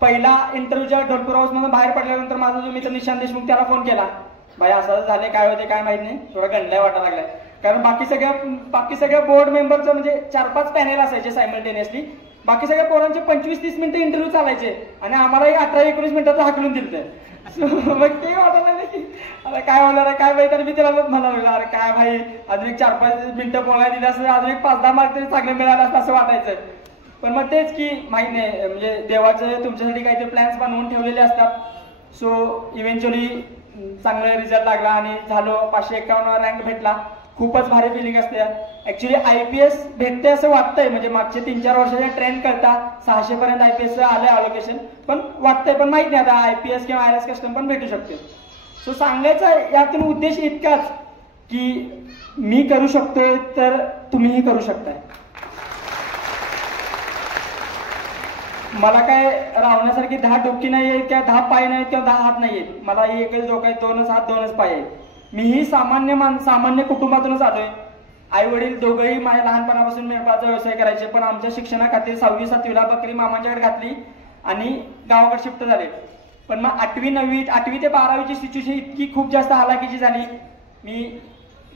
पहिला इंटरव्ह्यूच्या ढोलपूर हाऊस मधून बाहेर पडल्यानंतर माझा जो मित्र निशांत देशमुख त्याला फोन केला, भाई असं झाले काय होते काय माहित नाही, थोडा गंडलाय वाटायला लागलाय. कारण बाकी सगळ्या बोर्ड मेंबरचं म्हणजे 4-5 पॅनेल असायचे सायमल्टेनियसली. बाकी सगळ्या पोरांचे 25-30 मिनिटं इंटरव्ह्यू चालायचे आणि आम्हाला 18-19 मिनिटाचं हाकलून दिलं. मग ते वाटायला लागलं की आता काय होणार आहे काय माहिती. तर मी त्याला म्हणाला अरे काय भाई अजून एक 4-5 मिनिटं बोलायला दिलं असं अजून एक 5-10 मार्क तरी चांगले मिळालं असं असं वाटायचं. पण मग तेच की माहिती नाही म्हणजे देवाचं तुमच्यासाठी काहीतरी प्लॅन्स बनवून ठेवलेले असतात. सो इव्हेंच्युअली चांगला रिझल्ट लागला आणि झालो. 551 रँक भेटला. खूपच भारी फिलिंग असते. ऍक्च्युली IPS भेटते असं वाटतंय म्हणजे मागचे 3-4 वर्षाचे ट्रेंड करता 600 पर्यंत IPS आलंय अलोकेशन, पण वाटतंय पण माहित नाही आता IPS किंवा IRS कस्टम पण भेटू शकते. सो सांगायचा यातून उद्देश इतकाच की मी करू शकतोय तर तुम्हीही करू शकताय. मला काय रावण्यासारखी 10 डोकी नाही आहेत किंवा 10 पाय नाहीत किंवा 10 हात नाहीयेत. मला एकच डोकं आहे, 2च हात 2च पाय आहेत. मीही सामान्य कुटुंबातूनच आलोय. आई वडील दोघंही माझ्या लहानपणापासून मेंढपाळाचा व्यवसाय करायचे, पण आमच्या शिक्षणाखातीर 6वी-7वीला बकरी मामांच्याकडे घातली आणि गावाकडे शिफ्ट झाले. पण मग 8वी ते 12वीची सिच्युएशन इतकी खूप जास्त हालाकीची झाली. मी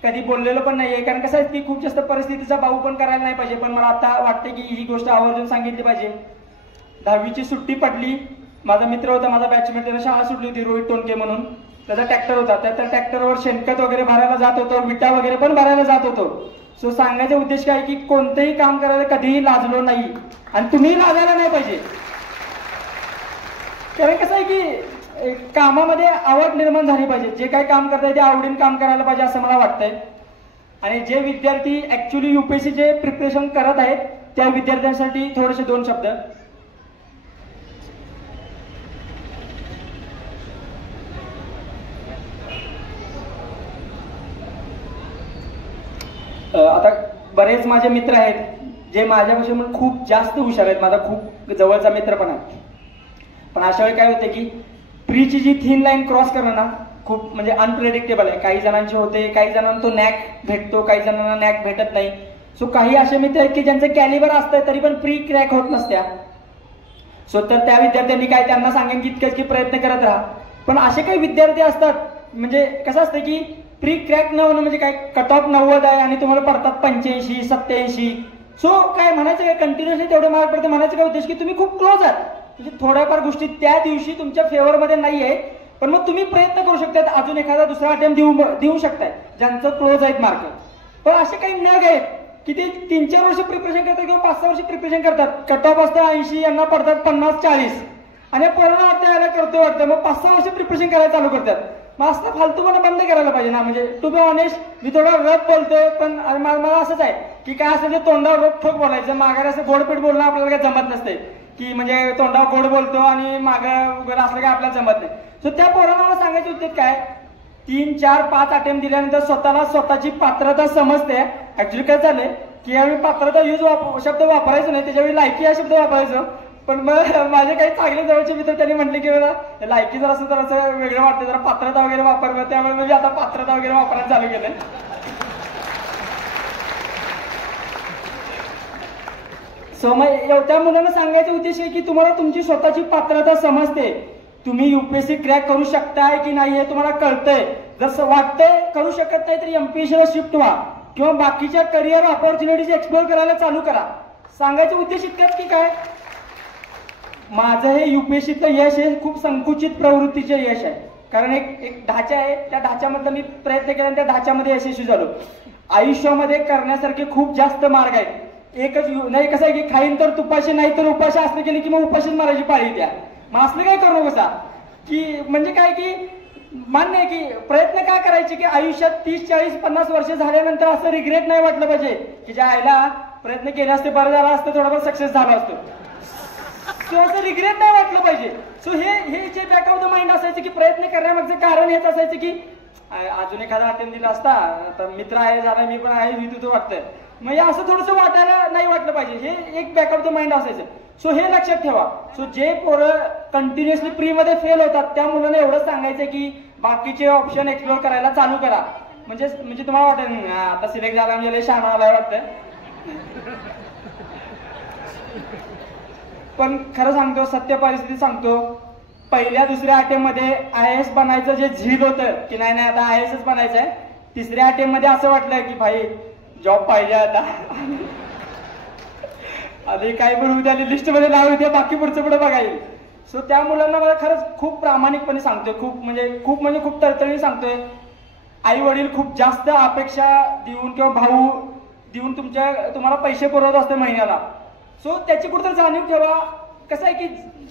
कधी बोललेलो पण नाहीये कारण कसं आहे की खूप जास्त परिस्थितीचा बाऊ पण करायला नाही पाहिजे. पण मला आता वाटते की ही गोष्ट आवर्जून सांगितली पाहिजे. 10वीची सुट्टी पडली. माझा मित्र होता, माझा बॅचमेट, त्याला शाळा सुटली होती, रोहित टोनके म्हणून. त्याचा ट्रॅक्टर होता, त्या ट्रॅक्टरवर शेणखत वगैरे भरायला जात होतो, विटा वगैरे पण भरायला जात होतो. सो सांगायचा उद्देश काय की कोणतेही काम करायला कधीही लाजलो नाही आणि तुम्ही लाजायला नाही पाहिजे. कारण कसं आहे की कामामध्ये आवड निर्माण झाली पाहिजे. जे काही काम करताय ते आवडीने काम करायला पाहिजे असं मला वाटतंय. आणि जे विद्यार्थी ऍक्च्युली UPSCचे प्रिपरेशन करत आहेत त्या विद्यार्थ्यांसाठी थोडेसे 2 शब्द. आता बरेच माझे मित्र आहेत जे माझ्यापेक्षा म्हणून खूप जास्त हुशार आहेत. माझा खूप जवळचा मित्र पण आहे. पण अशा वेळी काय होते की प्रीची जी थिन लाईन क्रॉस करणं ना खूप म्हणजे अनप्रेडिक्टेबल आहे. काही जणांचे होते, काही जणांना तो नॅक भेटतो, काही जणांना नॅक भेटत नाही. सो काही असे मित्र आहेत की ज्यांचं कॅलिबर असतं तरी पण प्री क्रॅक होत नसत्या. सो तर त्या विद्यार्थ्यांनी काय त्यांना सांगेन की इतकंच की प्रयत्न करत राहा. पण असे काही विद्यार्थी असतात म्हणजे कसं असतं की प्री क्रॅक न होणं म्हणजे काय कट ऑफ 90 आहे आणि तुम्हाला पडतात 85-87. सो काय म्हणायचं काय कंटिन्युअसली तेवढे मार्क पडते म्हणायचं काय उद्देश की तुम्ही खूप क्लोज आहात. म्हणजे थोड्याफार गोष्टी त्या दिवशी तुमच्या फेवरमध्ये नाहीये पण मग तुम्ही प्रयत्न करू शकतात. अजून एखादा दुसरा अटेम्प्ट देऊ शकताय ज्यांचं क्लोज आहेत मार्क. पण असे काही नग आहेत की ते 3-4 वर्ष प्रिपरेशन करतात किंवा 5-6 वर्ष प्रिपरेशन करतात. कट ऑफ असतं 80, यांना पडतात 50-40 आणि पोरांना वाटतं याला करतोय वाटतं मग 5-6 वर्ष प्रिपरेशन करायला चालू करतात. मग असं फालतूपणा बंद करायला पाहिजे ना. म्हणजे टू बी ऑनेस्ट मी थोडा रफ बोलतोय पण मला असंच आहे की काय असं ते तोंडावर रोखोक बोलायचं, माघार असं गोडपीठ बोलणं आपल्याला काही जमत नसते की म्हणजे तोंडावर गोड बोलतो आणि मागं वगैरे असलं काय आपल्याला जमत नाही. सो त्या पोरांना मला सांगायचं उद्देश काय 3-4-5 अटेम्प्ट दिल्यानंतर स्वतःची पात्रता समजते. ऍक्च्युली काय झालंय की यावेळी पात्रता शब्द वापरायचो नाही, त्याच्यावेळी लायकी हा शब्द वापरायचो. पण मग माझे काही चांगले जवळचे मित्र त्यांनी म्हटले की मला लायकी जर असं वेगळं वाटतं, जरा पात्रता वगैरे वापरलं. त्यामुळे म्हणजे आता पात्रता वगैरे वापरायला चालू केलंय. सो मग त्या मुलांना सांगायचा उद्देश आहे की तुम्हाला तुमची स्वतःची पात्रता समजते. तुम्ही UPSC क्रॅक करू शकताय की नाही हे तुम्हाला कळतंय. जर वाटतंय करू शकत नाही तर MPSCला शिफ्ट व्हा किंवा बाकीच्या करिअर ऑपॉर्च्युनिटीज एक्सप्लोर करायला चालू करा. सांगायचा उद्देश इतकाच की काय माझं हे UPSCतलं यश हे खूप संकुचित प्रवृत्तीचे यश आहे. कारण एक ढाचा आहे, त्या ढाच्यामधला मी प्रयत्न केला आणि त्या ढाच्यामध्ये यशस्वी झालो. आयुष्यामध्ये करण्यासारखे खूप जास्त मार्ग आहेत. एकच नाही कसं आहे की खाईन तर तुपाशी नाही तर उपाशी असलं केली की मग उपाशीच मारायची पाळी द्या. मग असलं काय करू नका की म्हणजे काय की मान्य आहे की प्रयत्न काय करायचे की आयुष्यात 30, 40, 50 वर्ष झाल्यानंतर असं रिग्रेट नाही वाटलं पाहिजे की ज्या आईला प्रयत्न केले असते बरं झालं असतं थोडाफार सक्सेस झाला असतो. सो असं रिग्रेट नाही वाटलं पाहिजे. सो हे जे बॅक ऑफ द माइंड असायचं की प्रयत्न करण्यामागचं कारण हेच असायचं की अजून एखादा अटेम्प्ट दिला असता तर मित्र आहे झाला मी पण आहे मी तुझं वाटतंय मग असं थोडंसं वाटायला नाही वाटलं पाहिजे. हे एक बॅक ऑफ द माइंड असायचं. सो हे लक्षात ठेवा. सो जे पोरं कंटिन्युअसली प्रीमध्ये फेल होतात त्या मुलांना एवढंच सांगायचं की बाकीचे ऑप्शन एक्सप्लोर करायला चालू करा. म्हणजे तुम्हाला वाटेल आता सिलेक्ट झाला म्हणजे शहाणा आलाय वाटतं. पण खरं सांगतो सत्य परिस्थिती सांगतो पहिल्या दुसऱ्या अटेम्प्ट मध्ये IAS बनायचं जे झील होतं की नाही आता IASच बनायचंय. तिसऱ्या अटेम्प्ट मध्ये असं वाटलं की भाई जॉब पाहिजे आता आणि काही पण उद्या लिस्ट मध्ये नाव येते बाकी पुढचं पुढे बघायला. सो त्या मुलांना मला खरंच खूप प्रामाणिकपणे सांगतोय खूप तळतळी सांगतोय. आई वडील खूप जास्त अपेक्षा देऊन किंवा भाऊ देऊन तुम्हाला पैसे पुरवत असते महिन्याला. सो त्याची कुठं जाणीव ठेवा. कसं आहे की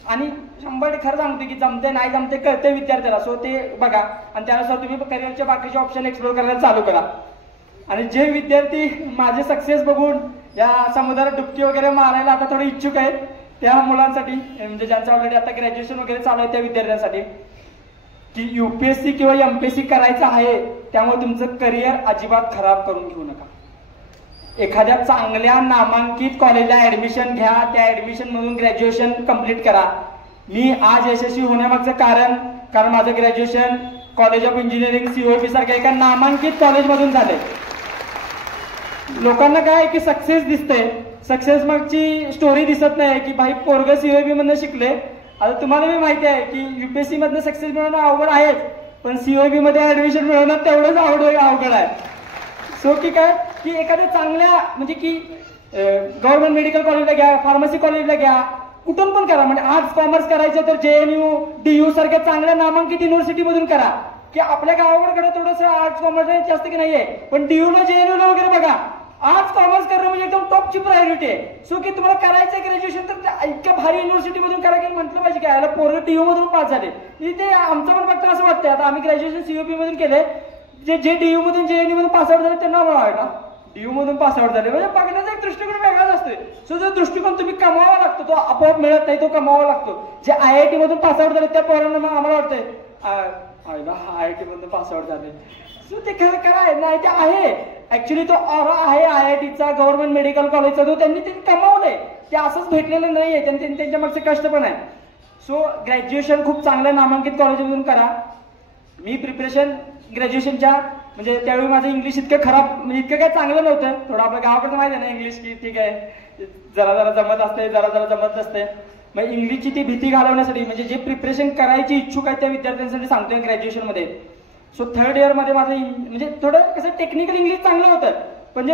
आणि 100% खरं सांगतो की जमते नाही जमते कळते विद्यार्थ्याला. सो ते बघा आणि त्यानुसार तुम्ही करिअरचे बाकीचे ऑप्शन एक्सप्लोर करायला चालू करा. आणि जे विद्यार्थी माझे सक्सेस बघून या समुद्रात डुबकी वगैरे मारायला आता थोडे इच्छुक आहेत त्या मुलांसाठी म्हणजे ज्यांचं ऑलरेडी आता ग्रॅज्युएशन वगैरे चालू आहे त्या विद्यार्थ्यांसाठी की UPSC किंवा MPSC करायचं आहे त्यामुळे तुमचं करिअर अजिबात खराब करून घेऊ नका. एखाद्या चांगल्या नामांकित कॉलेजला ऍडमिशन घ्या. त्या ऍडमिशन मधून ग्रॅज्युएशन कंप्लीट करा. मी आज यशस्वी होण्यामागचं कारण माझं graduation college of engineering COEP सारख्या एका नामांकित कॉलेजमधून झालंय. लोकांना काय की सक्सेस दिसतंय सक्सेस मागची स्टोरी दिसत नाही की भाई पोरग COEP मधनं शिकले. आता तुम्हाला मी माहिती आहे की UPSC मधनं सक्सेस मिळवणं अवघड आहेच पण COEP मध्ये ऍडमिशन मिळवणं तेवढंच अवघड आहे. सो की काय की एखाद्या चांगल्या म्हणजे की गव्हर्नमेंट मेडिकल कॉलेजला घ्या फार्मसी कॉलेजला घ्या कुठून पण करा. म्हणजे आर्ट्स कॉमर्स करायचं तर JNU DU सारख्या चांगल्या नामांकित युनिव्हर्सिटी मधून करा. की आपल्या गावाकडे थोडंसं आर्ट्स कॉमर्स जास्त की नाहीये पण DU ला JNU ला वगैरे बघा आर्ट्स कॉमर्स करणं म्हणजे एकदम टॉपची प्रायोरिटी आहे. सो की तुम्हाला करायचं ग्रॅज्युएशन तर इतक्या भारी युनिव्हर्सिटी मधून करा की म्हटलं पाहिजे की याला पोरं DU मधून पास झाले. ते आमचं पण फक्त असं वाटतंय आता आम्ही ग्रॅज्युएशन COEP मधून केलंय जे DU मधून JNU मधून पासआउट झाले त्यांना मला का DU मधून पासआउट झाले म्हणजे बघण्याचा एक दृष्टिकोन वेगळाच असतोय. सो जो दृष्टिकोन तुम्ही कमावा लागतो तो आपोआप मिळत नाही तो कमावा लागतो. जे IIT मधून पासआउट झाले त्या पोरांना मग आम्हाला वाटतंय IIT मधून पासआउट झाले. सो ते खरं काय नाही ते आहे ऍक्च्युली तो ऑरा आहे IITचा गव्हर्नमेंट मेडिकल कॉलेजचा तो त्यांनी ते कमावलंय. ते असंच भेटलेलं नाहीये त्यांच्या मागचे कष्ट पण आहे. सो ग्रॅज्युएशन खूप चांगल्या नामांकित कॉलेजमधून करा. मी प्रिपरेशन ग्रॅज्युएशनच्या म्हणजे त्यावेळी माझं इंग्लिश इतकं खराब म्हणजे इतकं काय चांगलं नव्हतं. थोडं आपल्या गावाकडे माहिती आहे ना इंग्लिश की ठीक आहे जरा जमत असते जरा जमत नसते. मग इंग्लिशची ती भीती घालवण्यासाठी म्हणजे जे प्रिपरेशन करायची इच्छुक आहे त्या विद्यार्थ्यांसाठी सांगतोय ग्रॅज्युएशन मध्ये. सो 3rd इयर मध्ये माझं म्हणजे थोडं कसं टेक्निकल इंग्लिश चांगलं होतं पण जे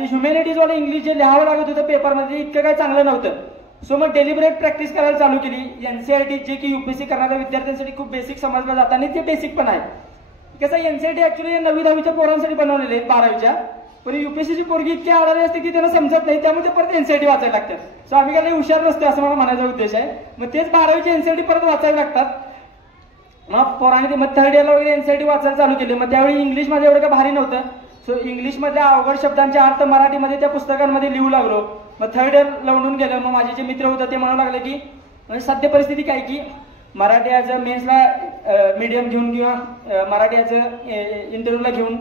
ह्युमॅनिटीज वाले इंग्लिश जे लिहावं लागत होतं पेपरमध्ये इतकं काय चांगलं नव्हतं. सो मग डेलिब्रेट प्रॅक्टिस करायला चालू केली. NCERT जे की UPSC करणाऱ्या विद्यार्थ्यांसाठी खूप बेसिक समजलं जातं आणि ते बेसिक पण आहे. कसं NCERT ऍक्च्युली 9वी-10वीच्या पोरांसाठी बनवलेले आहेत 12वीच्या पण UPSCची पोरगी इतकी आडाणी असते की त्यांना समजत नाही त्यामुळे ते परत NCERT वाचायला लागतात. सो आम्ही काही हुशार नसते असं मला म्हणायचा उद्देश आहे. मग तेच 12वीचे NCERT परत वाचायला लागतात. मग पोरांनी मग 3rd इयरला वगैरे NCERT वाचायला चालू केले. मग त्यावेळी इंग्लिश मध्ये एवढं काही भारी नव्हतं. सो इंग्लिश मधल्या अवघड शब्दांचे अर्थ मराठीमध्ये त्या पुस्तकांमध्ये लिहू लागलो. मग 3rd इयर लावून गेलं. मग माझे जे मित्र होते ते म्हणू लागले की म्हणजे सध्या परिस्थिती काय की मराठी ॲज अ मेन्सला मीडियम घेऊन किंवा मराठी ॲज अ इंटरव्ह्यूला घेऊन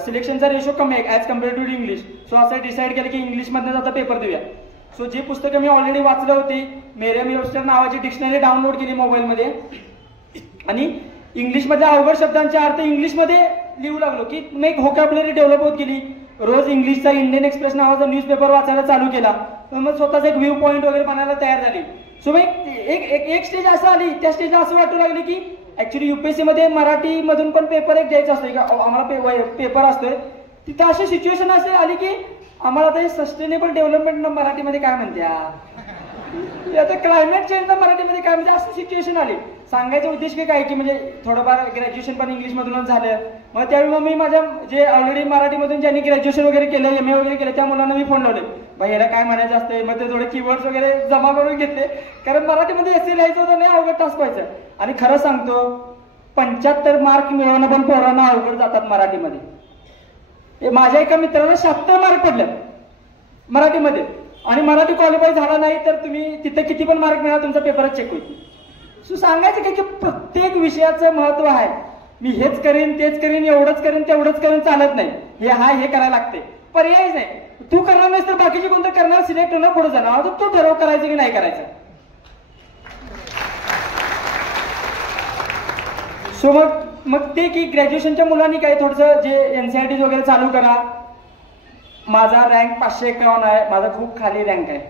सिलेक्शनचा रेशो कमी आहे as compare to English. So असं डिसाईड केलं की इंग्लिशमधनं आता पेपर देऊया. सो जी पुस्तकं मी ऑलरेडी वाचलं होती मेरियम वेबस्टर नावाची डिक्शनरी डाउनलोड केली मोबाईलमध्ये आणि इंग्लिशमधल्या अवघड शब्दांचे अर्थ इंग्लिशमध्ये लिहू लागलो की मी एक व्होकॅब्युलरी डेव्हलप होत गेली. रोज इंग्लिशचा इंडियन एक्सप्रेस नावाचा न्यूजपेपर वाचायला चालू केला. मग स्वतःच एक व्ह्यू पॉईंट वगैरे बनायला तयार झाली. सो मग एक स्टेज असं आली त्या स्टेजला असं वाटू लागले की ऍक्च्युली UPSC मध्ये मराठी मधून पण पेपर एक द्यायचा असतोय का आम्हाला पेपर असतोय. तिथं अशी सिच्युएशन अशी आली की आम्हाला आता सस्टेनेबल डेव्हलपमेंट मराठीमध्ये काय म्हणत्या आता क्लायमेट चेंज मराठीमध्ये काय म्हणजे असं सिच्युएशन आली. सांगायचा उद्देश काय की म्हणजे थोडंफार ग्रॅज्युएशन पण इंग्लिश मधूनच झालं. मग त्यावेळी मग मी माझ्या जे ऑलरेडी मराठीमधून ज्यांनी ग्रॅज्युएशन वगैरे केलं MA वगैरे केलं त्या मुलांना मी फोन लावले भाई याला काय म्हणायचं असते. मग ते थोडे कीवर्ड्स वगैरे जमा करून घेतले कारण मराठीमध्ये essay लिहायचं होतं नाही अवघड टास्क व्हायचं. आणि खरं सांगतो 75 मार्क मिळवणं पण पोरांना अवघड जातात मराठीमध्ये. माझ्या एका मित्राला 76 मार्क पडले मराठीमध्ये, आणि मराठी क्वालिफाय झाला नाही तर तुम्ही तिथे किती पण मार्क मिळा, तुमचा पेपरच चेक होईल. सो सांगायचं काय की प्रत्येक विषयाचं महत्व आहे. मी हेच करीन तेच करीन एवढंच करीन तेवढंच करीन चालत नाही. हे करायला लागते, पर्यायच नाही. तू करणार नाहीस तर बाकीचे कोणतं करणार, सिलेक्ट होणार, पुढे जाणार. आता तू ठरव करायचं की नाही करायचं. सो मग ते की ग्रॅज्युएशनच्या मुलांनी काय थोडंसं जे NCERT वगैरे चालू करा. माझा रँक 551 आहे, माझा खूप खाली रँक आहे.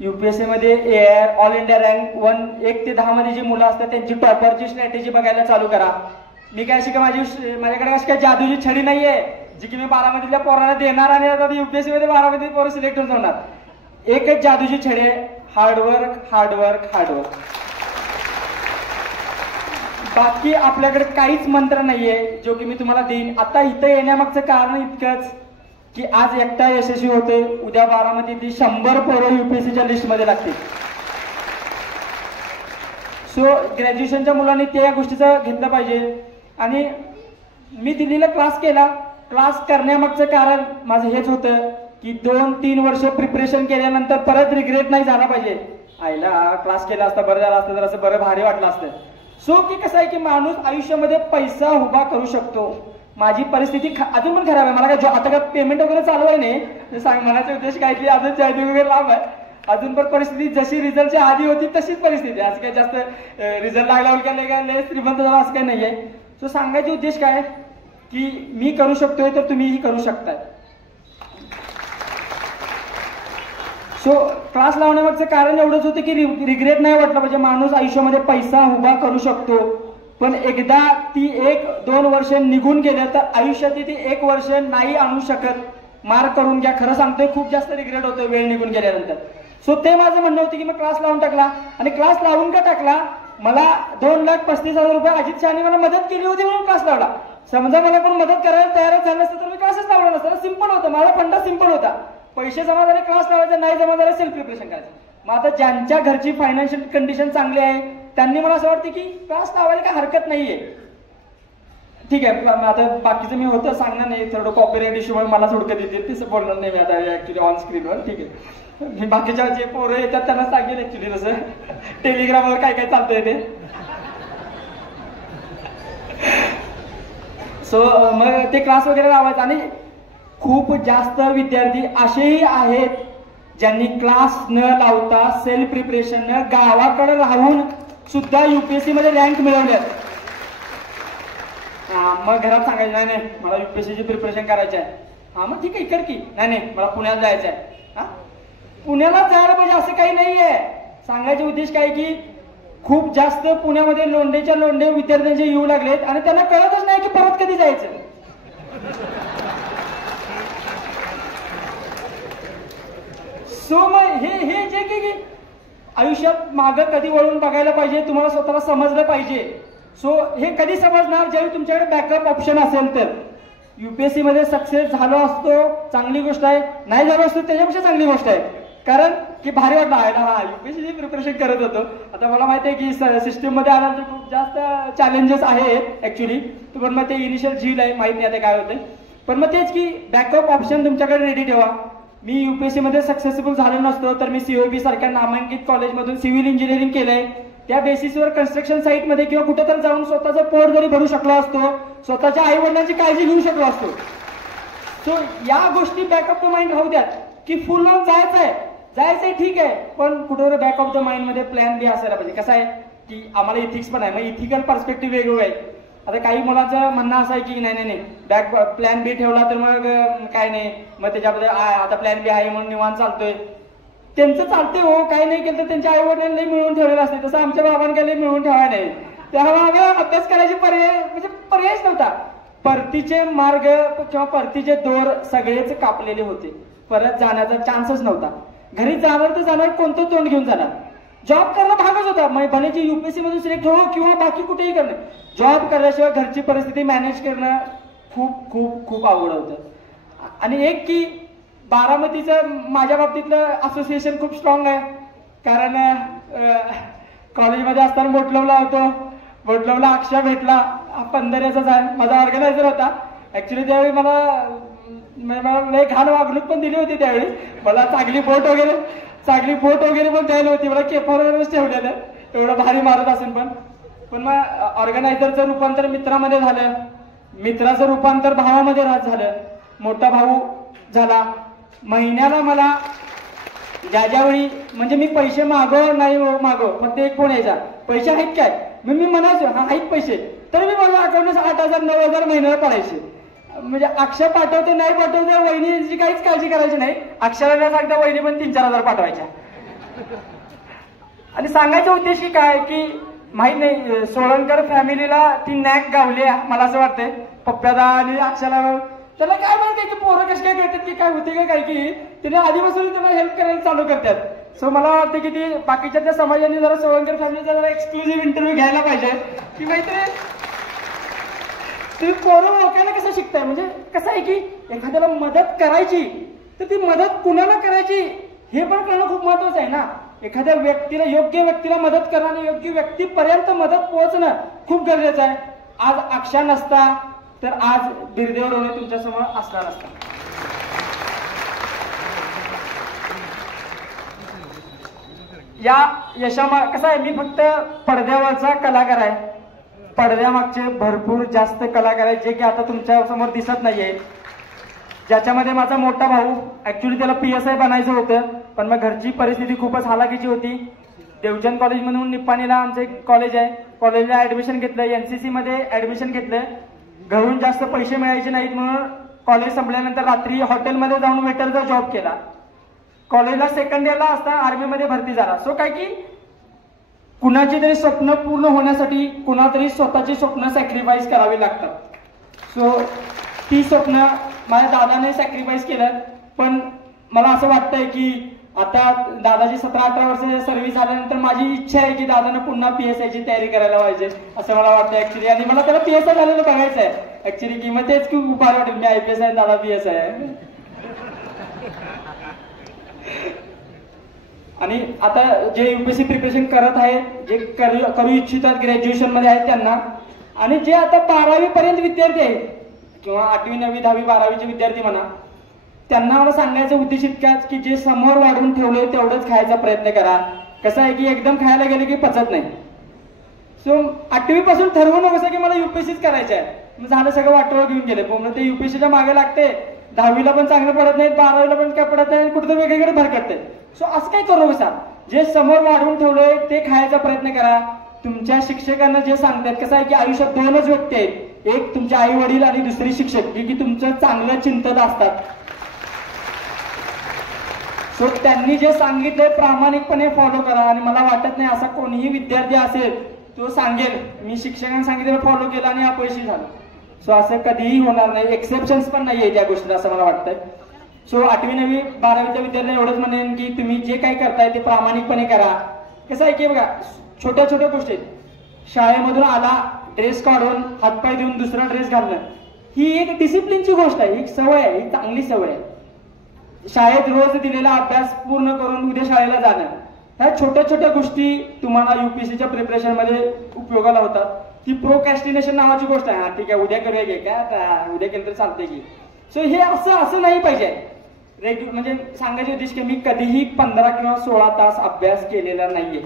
UPSC मध्ये AIR ऑल इंडिया रँक 1 ते 10 मध्ये जी मुलं असतात त्यांची टॉपरची स्ट्रॅटेजी बघायला चालू करा. मी काय शिका माझ्याकडे अशी काही जादूची छडी नाहीये जी की मी 12मधल्या पोरांना देणार आणि आता UPSC मध्ये 12मध्ये पोरं सिलेक्ट होणार. एकच जादूची छडी आहे, हार्डवर्क हार्डवर्क हार्डवर्क. बाकी आपल्याकडे काहीच मंत्र नाहीये जो की मी तुम्हाला देईन. आता इथं येण्यामागचं कारण इतकंच की आज एकटा यशस्वी होतोय, उद्या 12मधली 100 पोरं UPSCच्या लिस्टमध्ये लागतील. सो ग्रॅज्युएशनच्या मुलांनी त्या गोष्टीचं घेतलं पाहिजे. आणि मी दिल्लीला क्लास केला. क्लास करण्यामागचं कारण माझं हेच होतं की 2-3 वर्ष प्रिपरेशन केल्यानंतर परत रिग्रेट नाही झाला पाहिजे. आईला क्लास केला असता बरं झालं असतं, तर असं बरं भारी वाटलं असतं. सो की कसं आहे की माणूस आयुष्यामध्ये पैसा उभा करू शकतो. माझी परिस्थिती अजून पण खराब आहे. मला काय आता काय पेमेंट वगैरे चालू आहे नाही, म्हणायचा उद्देश काय की अजून जॉईनिंग वगैरे लांब आहे. अजून पण परिस्थिती जशी रिझल्टच्या आधी होती तशीच परिस्थिती आहे. असं काही जास्त रिझल्ट लागला काय श्रीमंत झाला असं काही नाहीये. सो सांगायचे उद्देश काय की मी करू शकतोय तर तुम्हीही करू शकताय. सो क्लास लावण्यामागचं कारण एवढंच होतं की रिग्रेट नाही वाटलं पाहिजे. माणूस आयुष्यामध्ये पैसा उभा करू शकतो, पण एकदा ती 1-2 वर्ष निघून गेले तर आयुष्यात ती 1 वर्ष नाही आणू शकत. मार्क करून घ्या, खरं सांगतोय खूप जास्त रिग्रेट होतोय वेळ निघून गेल्यानंतर. सो ते माझं म्हणणं होतं की मी क्लास लावून टाकला. आणि क्लास लावून का टाकला, मला 2,35,000 रुपये अजित शहाने मला मदत केली होती म्हणून क्लास लावला. समजा मला कोण मदत करायला तयारच झालं असतं तर मी क्लासच लावला नसता. सिंपल होतं, माझा फंडा सिंपल होता. पैसे जमा झाले क्लास लावायचे, नाही जमा झाले सेल्फ प्रिपरेशन करायचं. मग आता ज्यांच्या घरची फायनान्शियल कंडिशन चांगली आहे त्यांनी मला असं वाटतं की क्लास लावायला काय हरकत नाहीये. ठीक आहे, आता बाकीचं मी होतं सांगणार नाही, थोडं कॉपीराईट इश्यूमुळे मला सोडकं देतील तसं बोलणार नाही मी आता ऍक्च्युली ऑन स्क्रीनवर. ठीक आहे, मी बाकीच्या जे पोरं येतात त्यांना सांगेल ऍक्च्युली तसं टेलिग्रामवर काय काय चालतंय ते. सो मग ते क्लास वगैरे लावायचं. आणि खूप जास्त विद्यार्थी असेही आहेत ज्यांनी क्लास न लावता सेल्फ प्रिपरेशन न गावाकडे राहून सुद्धा UPSC मध्ये रँक मिळवल्यात. मग घरात सांगायचं नाही नाही मला UPSC ची प्रिपरेशन करायची आहे. हा मग ठीक आहे कर की. नाही मला पुण्याला जायचं आहे. हा पुण्याला जायला पाहिजे असं काही नाहीये. सांगायचे उद्देश काय की खूप जास्त पुण्यामध्ये लोंढेच्या लोंढे विद्यार्थ्यांचे येऊ लागलेत आणि त्यांना कळतच नाही की परत कधी जायचं. सो मग हे जे की आयुष्यात मागं कधी वळून बघायला पाहिजे, तुम्हाला स्वतःला समजलं पाहिजे. सो हे कधी समजणार ज्यावेळी तुमच्याकडे बॅकअप ऑप्शन असेल तर. UPSC मध्ये सक्सेस झालो असतो चांगली गोष्ट आहे, नाही झालो असतो त्याच्यापेक्षा चांगली गोष्ट आहे. कारण की भारी वाटलं आहे ना, UPSC प्रिपरेशन करत होतो. आता मला माहिती आहे की सिस्टीम मध्ये आल्यानंतर खूप जास्त चॅलेंजेस आहेत ऍक्च्युली, पण मग ते इनिशियल झील आहे, माहित नाही आता काय होतंय. पण मग तेच की बॅकअप ऑप्शन तुमच्याकडे रेडी ठेवा. मी UPSC मध्ये सक्सेसफुल झालो नसतो तर मी COB सारख्या नामांकित कॉलेजमधून सिव्हिल इंजिनिअरिंग केलंय. त्या बेसिसवर कन्स्ट्रक्शन साईट मध्ये किंवा कुठेतरी जाऊन स्वतःचं पोट जरी भरू शकलो असतो, स्वतःच्या आई वडिलांची काळजी घेऊ शकलो असतो. सो या गोष्टी बॅकअप द माइंड राहू द्यात की फुल ऑन जायचंय ठीक आहे, पण कुठेतरी बॅक ऑफ द माइंड मध्ये प्लॅन बी असायला पाहिजे. कसं आहे की आम्हाला इथिक्स पण आहे, मग इथिकल पर्स्पेक्टिव्ह वेगवेगळं आहे. आता काही मुलांचं म्हणणं असं आहे की नाही बॅक प्लॅन बी ठेवला तर मग काय नाही, मग त्याच्यामध्ये आता प्लॅन बी आहे म्हणून निवांत चालतोय. त्यांचं चालते हो, काही नाही केलं तर त्यांच्या आई वडिलांनी मिळवून ठेवलेलं असते. तसं आमच्या बाबांकडे मिळवून ठेवायला नाही. त्यामुळे अभ्यास करायचे पर्यायच नव्हता. परतीचे मार्ग किंवा परतीचे दोर सगळेच कापलेले होते. परत जाण्याचा चान्सच नव्हता. घरी जाणार तर जाणार, कोणतं तोंड घेऊन जाणार. जॉब करणं भागच होता. भले जे UPSC मधून सिलेक्ट हो किंवा बाकी कुठेही करणं, जॉब करण्याशिवाय घरची परिस्थिती मॅनेज करणं खूप खूप खूप अवघड होतं. आणि एक की बारामतीचं माझ्या बाबतीतलं असोसिएशन खूप स्ट्रॉंग आहे. कारण कॉलेजमध्ये असताना बोटलवला होतो, बोटलवला अक्षय भेटला पंधऱ्याचाच आहे, माझा ऑर्गनायझर होता. ऍक्च्युली त्यावेळी मला घाण वागणूक पण दिली होती. त्यावेळी मला चांगली बोट वगैरे पण द्यायला होती. मला केफरवरच ठेवलेलं, एवढं भारी मारत असेल. पण मग ऑर्गनायझरचं रूपांतर मित्रामध्ये झालं, मित्राचं रूपांतर भावामध्ये झालं, मोठा भाऊ झाला. महिन्याला मला ज्यावेळी म्हणजे मी पैसे मागो नाही मागो, मग ते एक फोन यायचा, पैसे आहेत काय? मग मी म्हणायचो हा आहेत पैसे, तर मी माझ्या अकाउंटला 8,000 9,000 महिन्याला पडायचे. म्हणजे अक्षर पाठवते नाही पाठवते, वहिनीची काहीच काळजी करायची नाही. अक्षराला सांगता वहिनी पण 3-4 हजार पाठवायच्या. आणि सांगायचा उद्देश काय की माहित नाही, सोळंकर फॅमिलीला ती नॅक गावली मला असं वाटतंय. पप्प्यादा आणि अक्षरा त्याला काय माहिती की पोरं कशी काय करतात की काय होते का काय की तिने आधीपासून त्यांना हेल्प करायला चालू करतात. सो मला वाटतं की ती बाकीच्या त्या समाजाने जरा सोळंकर फॅमिलीचा जरा एक्सक्लुझिव्ह इंटरव्ह्यू घ्यायला पाहिजे की माहिती तुम्ही पोरं ओळखायला कसं शिकताय. म्हणजे कसं आहे की एखाद्याला मदत करायची तर ती मदत कुणाला करायची हे पण करणं खूप महत्वाचं आहे ना. एखाद्या व्यक्तीला, योग्य व्यक्तीला मदत करणं आणि योग्य व्यक्तीपर्यंत मदत पोहोचणं खूप गरजेचं आहे. आज अक्षा नसता तर आज बिरदेव रोणे तुमच्यासमोर असणार नसता. या यशामा कसं आहे, मी फक्त पडद्यावरचा कलाकार आहे. पडद्यामागचे भरपूर जास्त कलाकार आहेत जे की आता तुमच्या समोर दिसत नाहीये. ज्याच्यामध्ये माझा मोठा भाऊ, ऍक्च्युली त्याला PSI बनायचं होतं, पण मग घरची परिस्थिती खूपच हालाकीची होती. देवचंद कॉलेज म्हणून निप्पाणीला आमचं एक कॉलेज आहे, कॉलेजला ऍडमिशन घेतलं, NCC मध्ये ऍडमिशन घेतलं. घरून जास्त पैसे मिळायचे नाहीत म्हणून कॉलेज संपल्यानंतर रात्री हॉटेलमध्ये जाऊन वेटरचा जॉब केला. कॉलेजला सेकंड इयरला असता आर्मीमध्ये भरती झाला. सो काय की कुणाची तरी स्वप्न पूर्ण होण्यासाठी कुणातरी स्वतःची स्वप्न सॅक्रिफाईस करावी लागतात. सो ती स्वप्न माझ्या दादाने सॅक्रिफाईस केलं. पण मला असं वाटतंय की आता दादाची 17-18 वर्ष सर्व्हिस झाल्यानंतर माझी इच्छा आहे की दादाने पुन्हा PSIची तयारी करायला पाहिजे असं मला वाटतं ऍक्च्युली. आणि मला त्याला PSI झालेलं बघायचं आहे ऍक्च्युली की मग तेच खूप भारी वाटेल. मी IPS आहे, दादा PSI आहे. आणि आता जे UPSC प्रिपरेशन करत आहेत, जे करू इच्छितात ग्रॅज्युएशन मध्ये आहेत त्यांना, आणि जे आता 12वी पर्यंत विद्यार्थी आहेत किंवा 8वी 9वी 10वी 12वीचे विद्यार्थी म्हणा, त्यांना मला सांगायचा उद्देश इतकाच की जे समोर वाढून ठेवलंय तेवढंच खायचा प्रयत्न करा. कसं आहे की एकदम खायला गेलं की पचत नाही. सो 8वी पासून ठरवू नकोस की मला UPSCच करायचं आहे, मग झालं सगळं वाटोळं घेऊन गेले. मग ते UPSCच्या मागे लागते, 10वीला पण चांगलं पडत नाही, 12वीला पण काय पडत नाही, कुठं वेगळीकडे भरकटते. सो असं काय करू नका. जे समोर वाढून ठेवलंय ते खायचा प्रयत्न करा. तुमच्या शिक्षकांना जे सांगतात, कसं आहे की आयुष्यात 2च व्यक्ती आहेत, एक तुमचे आई वडील आणि दुसरी शिक्षक, जे की तुमचं चांगलं चिंतत असतात. सो त्यांनी जे सांगितलंय प्रामाणिकपणे फॉलो करा. आणि मला वाटत नाही असा कोणीही विद्यार्थी असेल तो सांगेल मी शिक्षकांनी सांगितलं फॉलो केलं आणि अपयशी झालं. सो असं कधीही होणार नाही, एक्सेप्शन्स पण नाहीये त्या गोष्टीला असं मला वाटतंय. सो 8वी 9वी 12वीच्या विद्यार्थ्यांना एवढंच म्हणेन की तुम्ही जे काही करताय ते प्रामाणिकपणे करा. कसं आहे की बघा, छोट्या छोट्या गोष्टी, शाळेमधून आला ड्रेस काढून हातपाय देऊन दुसरा ड्रेस घालणं, ही एक डिसिप्लिनची गोष्ट आहे, ही सवय आहे, ही चांगली सवय आहे. शाळेत रोज दिलेला अभ्यास पूर्ण करून उद्या शाळेला जाणं, ह्या छोट्या छोट्या गोष्टी तुम्हाला UPSCच्या प्रिपरेशन मध्ये उपयोगाला होतात. ती प्रोकॅस्टिनेशन नावाची गोष्ट आहे. हा ठीक आहे उद्या करूया की काय, उद्या केलं तर चालते की. सो हे असं नाही पाहिजे. म्हणजे सांगायचे उद्देश की मी कधीही 15 किंवा 16 तास अभ्यास केलेला नाहीये.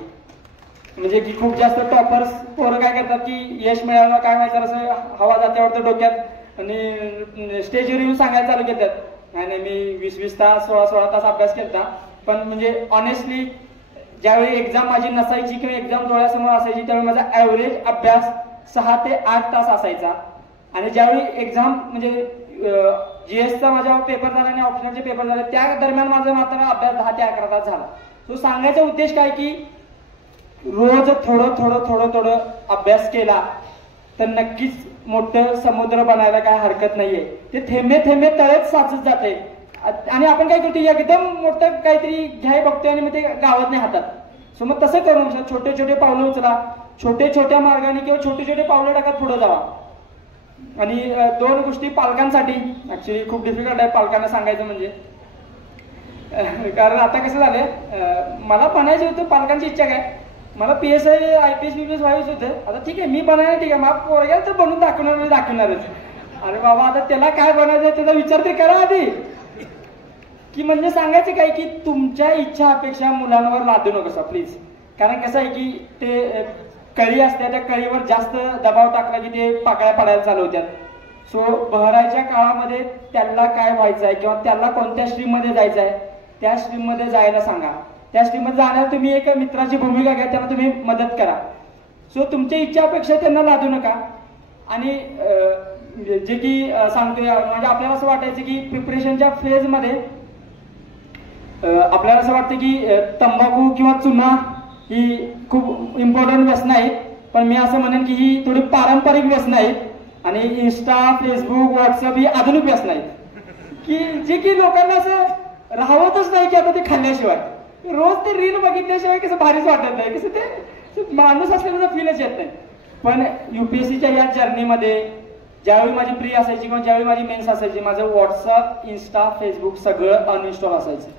म्हणजे की खूप जास्त टॉपर्स पोरं काय करतात की यश मिळालं काय माहिती असं हवा जात्यावर डोक्यात आणि स्टेजवर येऊन सांगायला चालू करतात, नाही मी 20-20 तास 16-16 तास अभ्यास केला. पण म्हणजे ऑनेस्टली ज्यावेळी एक्झाम माझी नसायची किंवा एक्झाम डोळ्यासमोर असायची त्यावेळी माझा ॲव्हरेज अभ्यास 6 ते 8 तास असायचा. आणि ज्यावेळी एक्झाम म्हणजे GSचा माझा पेपर झाला आणि ऑप्शनलचे पेपर झाले त्या दरम्यान माझा मात्र अभ्यास 10 ते 11 तास झाला. तो सांगायचा उद्देश काय की रोज थोडं अभ्यास केला तर नक्कीच मोठं समुद्र बनायला काय हरकत नाहीये. ते थेंबे थेंबे तळेच साचत जाते. आणि आपण काय करतो एकदम मोठं काहीतरी घ्याय बघतोय आणि मग ते गावत नाही हातात. सो मग तसं करून छोटे छोटे पावलं उचला, छोट्या मार्गाने किंवा छोटे पावलं टाकत पुढे जावा. आणि 2 गोष्टी पालकांसाठी ऍक्च्युली खूप डिफिकल्ट आहे पालकांना सांगायचं म्हणजे, कारण आता कसं झालंय मला म्हणायचं होतं पालकांची इच्छा काय मला PSI IPS BPS व्हायचं होतं. आता ठीक आहे मी बनायला ठीक आहे माफ पोरग्याला तर बनवून दाखवणारच. अरे बाबा आता त्याला काय बनायचं त्याचा विचार तरी करा आधी. की म्हणजे सांगायचं काय की तुमच्या इच्छा अपेक्षा मुलांवर लादू नकोसा प्लीज. कारण कसं आहे की ते कळी असते त्या कळीवर जास्त दबाव टाकला की ते पाकळ्या पडायला चालू होत्यात. सो बहराच्या काळामध्ये त्याला काय व्हायचं आहे किंवा त्याला कोणत्या स्ट्रीममध्ये जायचं आहे त्या स्ट्रीममध्ये जायला सांगा. त्या स्ट्रीममध्ये जाण्याला तुम्ही एक मित्राची भूमिका घ्या त्यांना तुम्ही मदत करा. सो तुमच्या इच्छा अपेक्षा त्यांना लादू नका. आणि जे की सांगतोय म्हणजे आपल्याला असं वाटायचं की प्रिपरेशनच्या फेजमध्ये आपल्याला असं वाटतं की तंबाखू किंवा चुना ही खूप इम्पॉर्टंट व्यसनं आहेत. पण मी असं म्हणेन की ही थोडी पारंपरिक व्यसनं आहेत. आणि इंस्टा फेसबुक व्हॉट्सअप ही आधुनिक व्यसनं आहेत की जे की लोकांना असं राहवतच नाही की आता ते खाल्ल्याशिवाय रोज ते रील बघितल्याशिवाय कसं भारीच वाटत नाही. कसं ते माणूस असल्याचा फीलच येत नाही. पण UPSCच्या या जर्नीमध्ये ज्यावेळी माझी प्री असायची किंवा ज्यावेळी माझी मेन्स असायची माझं व्हॉट्सअप इंस्टा फेसबुक सगळं अनइन्स्टॉल असायचं.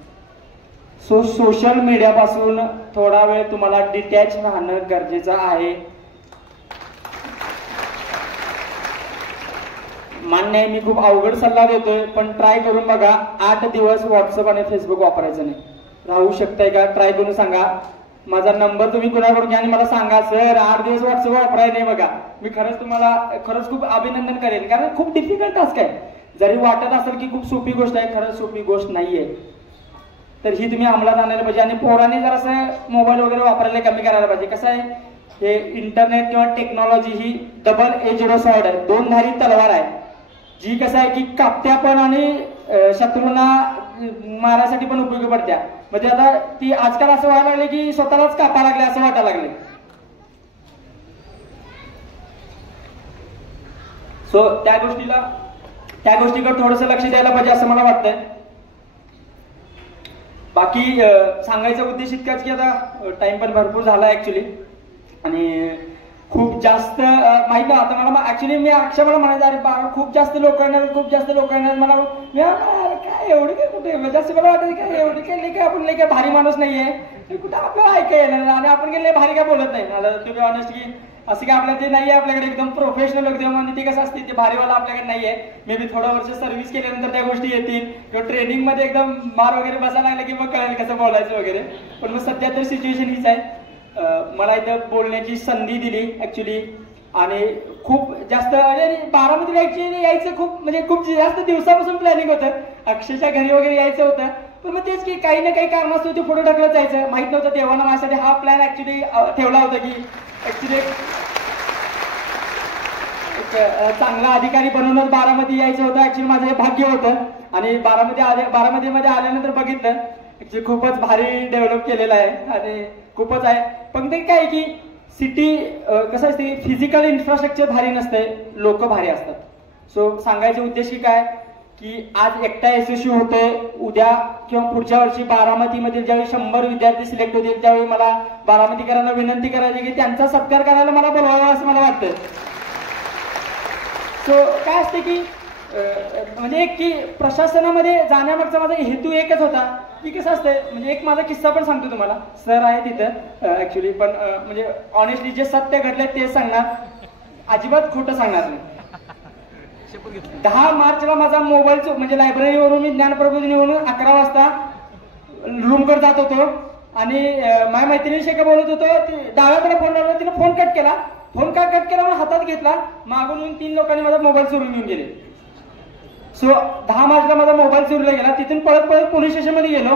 सो सोशल मीडियापासून थोडा वेळ तुम्हाला डिटॅच राहणं गरजेचं आहे. मान्य आहे मी खूप अवघड सल्ला देतोय पण ट्राय करून बघा. 8 दिवस व्हॉट्सअप आणि फेसबुक वापरायचं नाही. राहू शकताय का ट्राय करून सांगा. माझा नंबर तुम्ही कुणाकडून घ्या आणि मला सांगा सर 8 दिवस व्हॉट्सअप वापरायला नाही बघा. मी खरंच तुम्हाला खूप अभिनंदन करेन कारण खूप डिफिकल्ट टास्क आहे. जरी वाटत असेल की खूप सोपी गोष्ट आहे खरंच सोपी गोष्ट नाहीये. तर ही तुम्ही अंमलात आणायला पाहिजे. आणि पोरांनी जर असं मोबाईल वगैरे वापरायला कमी करायला पाहिजे. कसं आहे हे इंटरनेट किंवा टेक्नॉलॉजी ही डबल एज्ड स्वॉर्ड आहे. 2 धारी तलवार आहे. जी कसं आहे की कापत्या पण आणि शत्रूंना मारायसाठी पण उपयोगी पडत्या. म्हणजे आता ती आजकाल असं व्हायला लागले की स्वतःलाच कापा लागले असं वाटायला लागले. सो त्या गोष्टीकडे थोडंसं लक्ष द्यायला पाहिजे असं मला वाटतंय. बाकी सांगायचा उद्देश इतकाच की आता टाइम पण भरपूर झाला ऍक्च्युली आणि खूप जास्त माहित नाही आता मला ऍक्च्युली मी अक्षय मला म्हणायचं अरे खूप जास्त लोक येणार मला काय एवढी काय कुठे जास्त मला वाटत काय एवढी काय काय आपण काय भारी माणूस नाहीये कुठे आपल्याला ऐकाय येणार आणि आपण गेले भारी काय बोलत नाही. तुम्ही ऑनेस्ट की असं काय आपल्याला ते नाहीये आपल्याकडे एकदम प्रोफेशनल एकदम आणि ते कसं असते ते भारीवाला आपल्याकडे नाहीये. मे बी थोडं वर्ष सर्व्हिस केल्यानंतर त्या गोष्टी येतील किंवा ट्रेनिंग मध्ये एकदम मार वगैरे बसायला लागलं की मग कळेल कसं बोलायचं वगैरे. पण मग सध्या तर सिच्युएशन हीच आहे. मला इथं बोलण्याची संधी दिली ऍक्च्युली आणि खूप जास्त बारामतीला ऍक्च्युली यायचं खूप जास्त दिवसापासून प्लॅनिंग होतं. अक्षयच्या घरी वगैरे यायचं होतं पण मग तेच की काही ना काही कारणास्तव ते पुढे ढकलत जायचं. माहित नव्हतं देवानं माझ्यासाठी हा प्लॅन ऍक्च्युली ठेवला होता की ऍक्च्युली चांगला अधिकारी बनवूनच बारामती यायचं होतं. ऍक्च्युली माझं हे भाग्य होतं आणि बारामतीमध्ये आल्यानंतर बघितलं ऍक्च्युली खूपच भारी डेव्हलप केलेलं आहे आणि खूपच आहे. पण ते काय की सिटी कसं असते फिजिकल इन्फ्रास्ट्रक्चर भारी नसते लोक भारी असतात. सो सांगायचे उद्देश काय की आज एकटा यशस्वी होतोय उद्या किंवा पुढच्या वर्षी बारामतीमधील ज्यावेळी 100 विद्यार्थी सिलेक्ट होतील त्यावेळी मला बारामतीकरांना विनंती करायची की त्यांचा सत्कार करायला मला बोलवावं असं मला वाटतं. सो काय असते की म्हणजे एक की प्रशासनामध्ये जाण्यामागचा माझा हेतू एकच होता की कसं असतंय म्हणजे एक माझा किस्सा पण सांगतो तुम्हाला. सर आहे तिथं ऍक्च्युली पण म्हणजे ऑनेस्टली जे सत्य घडलंय ते सांगणार अजिबात खोटं सांगणार नाही. 10 मार्चला माझा मोबाईल म्हणजे लायब्ररीवरून मी ज्ञानप्रबोधिनीवरून 11 वाजता रूमकडे जात होतो आणि माझ्या मैत्रिणीशी काय बोलत होतो डाव्याकडे फोन लावला तिने फोन कट केला. फोन का कट केला मग हातात घेतला मागून 3 लोकांनी माझा मोबाईल चोरून घेऊन गेले. सो 10 मार्चला माझा मोबाईल चोरीला गेला. तिथून पळत पोलीस स्टेशनमध्ये गेलो.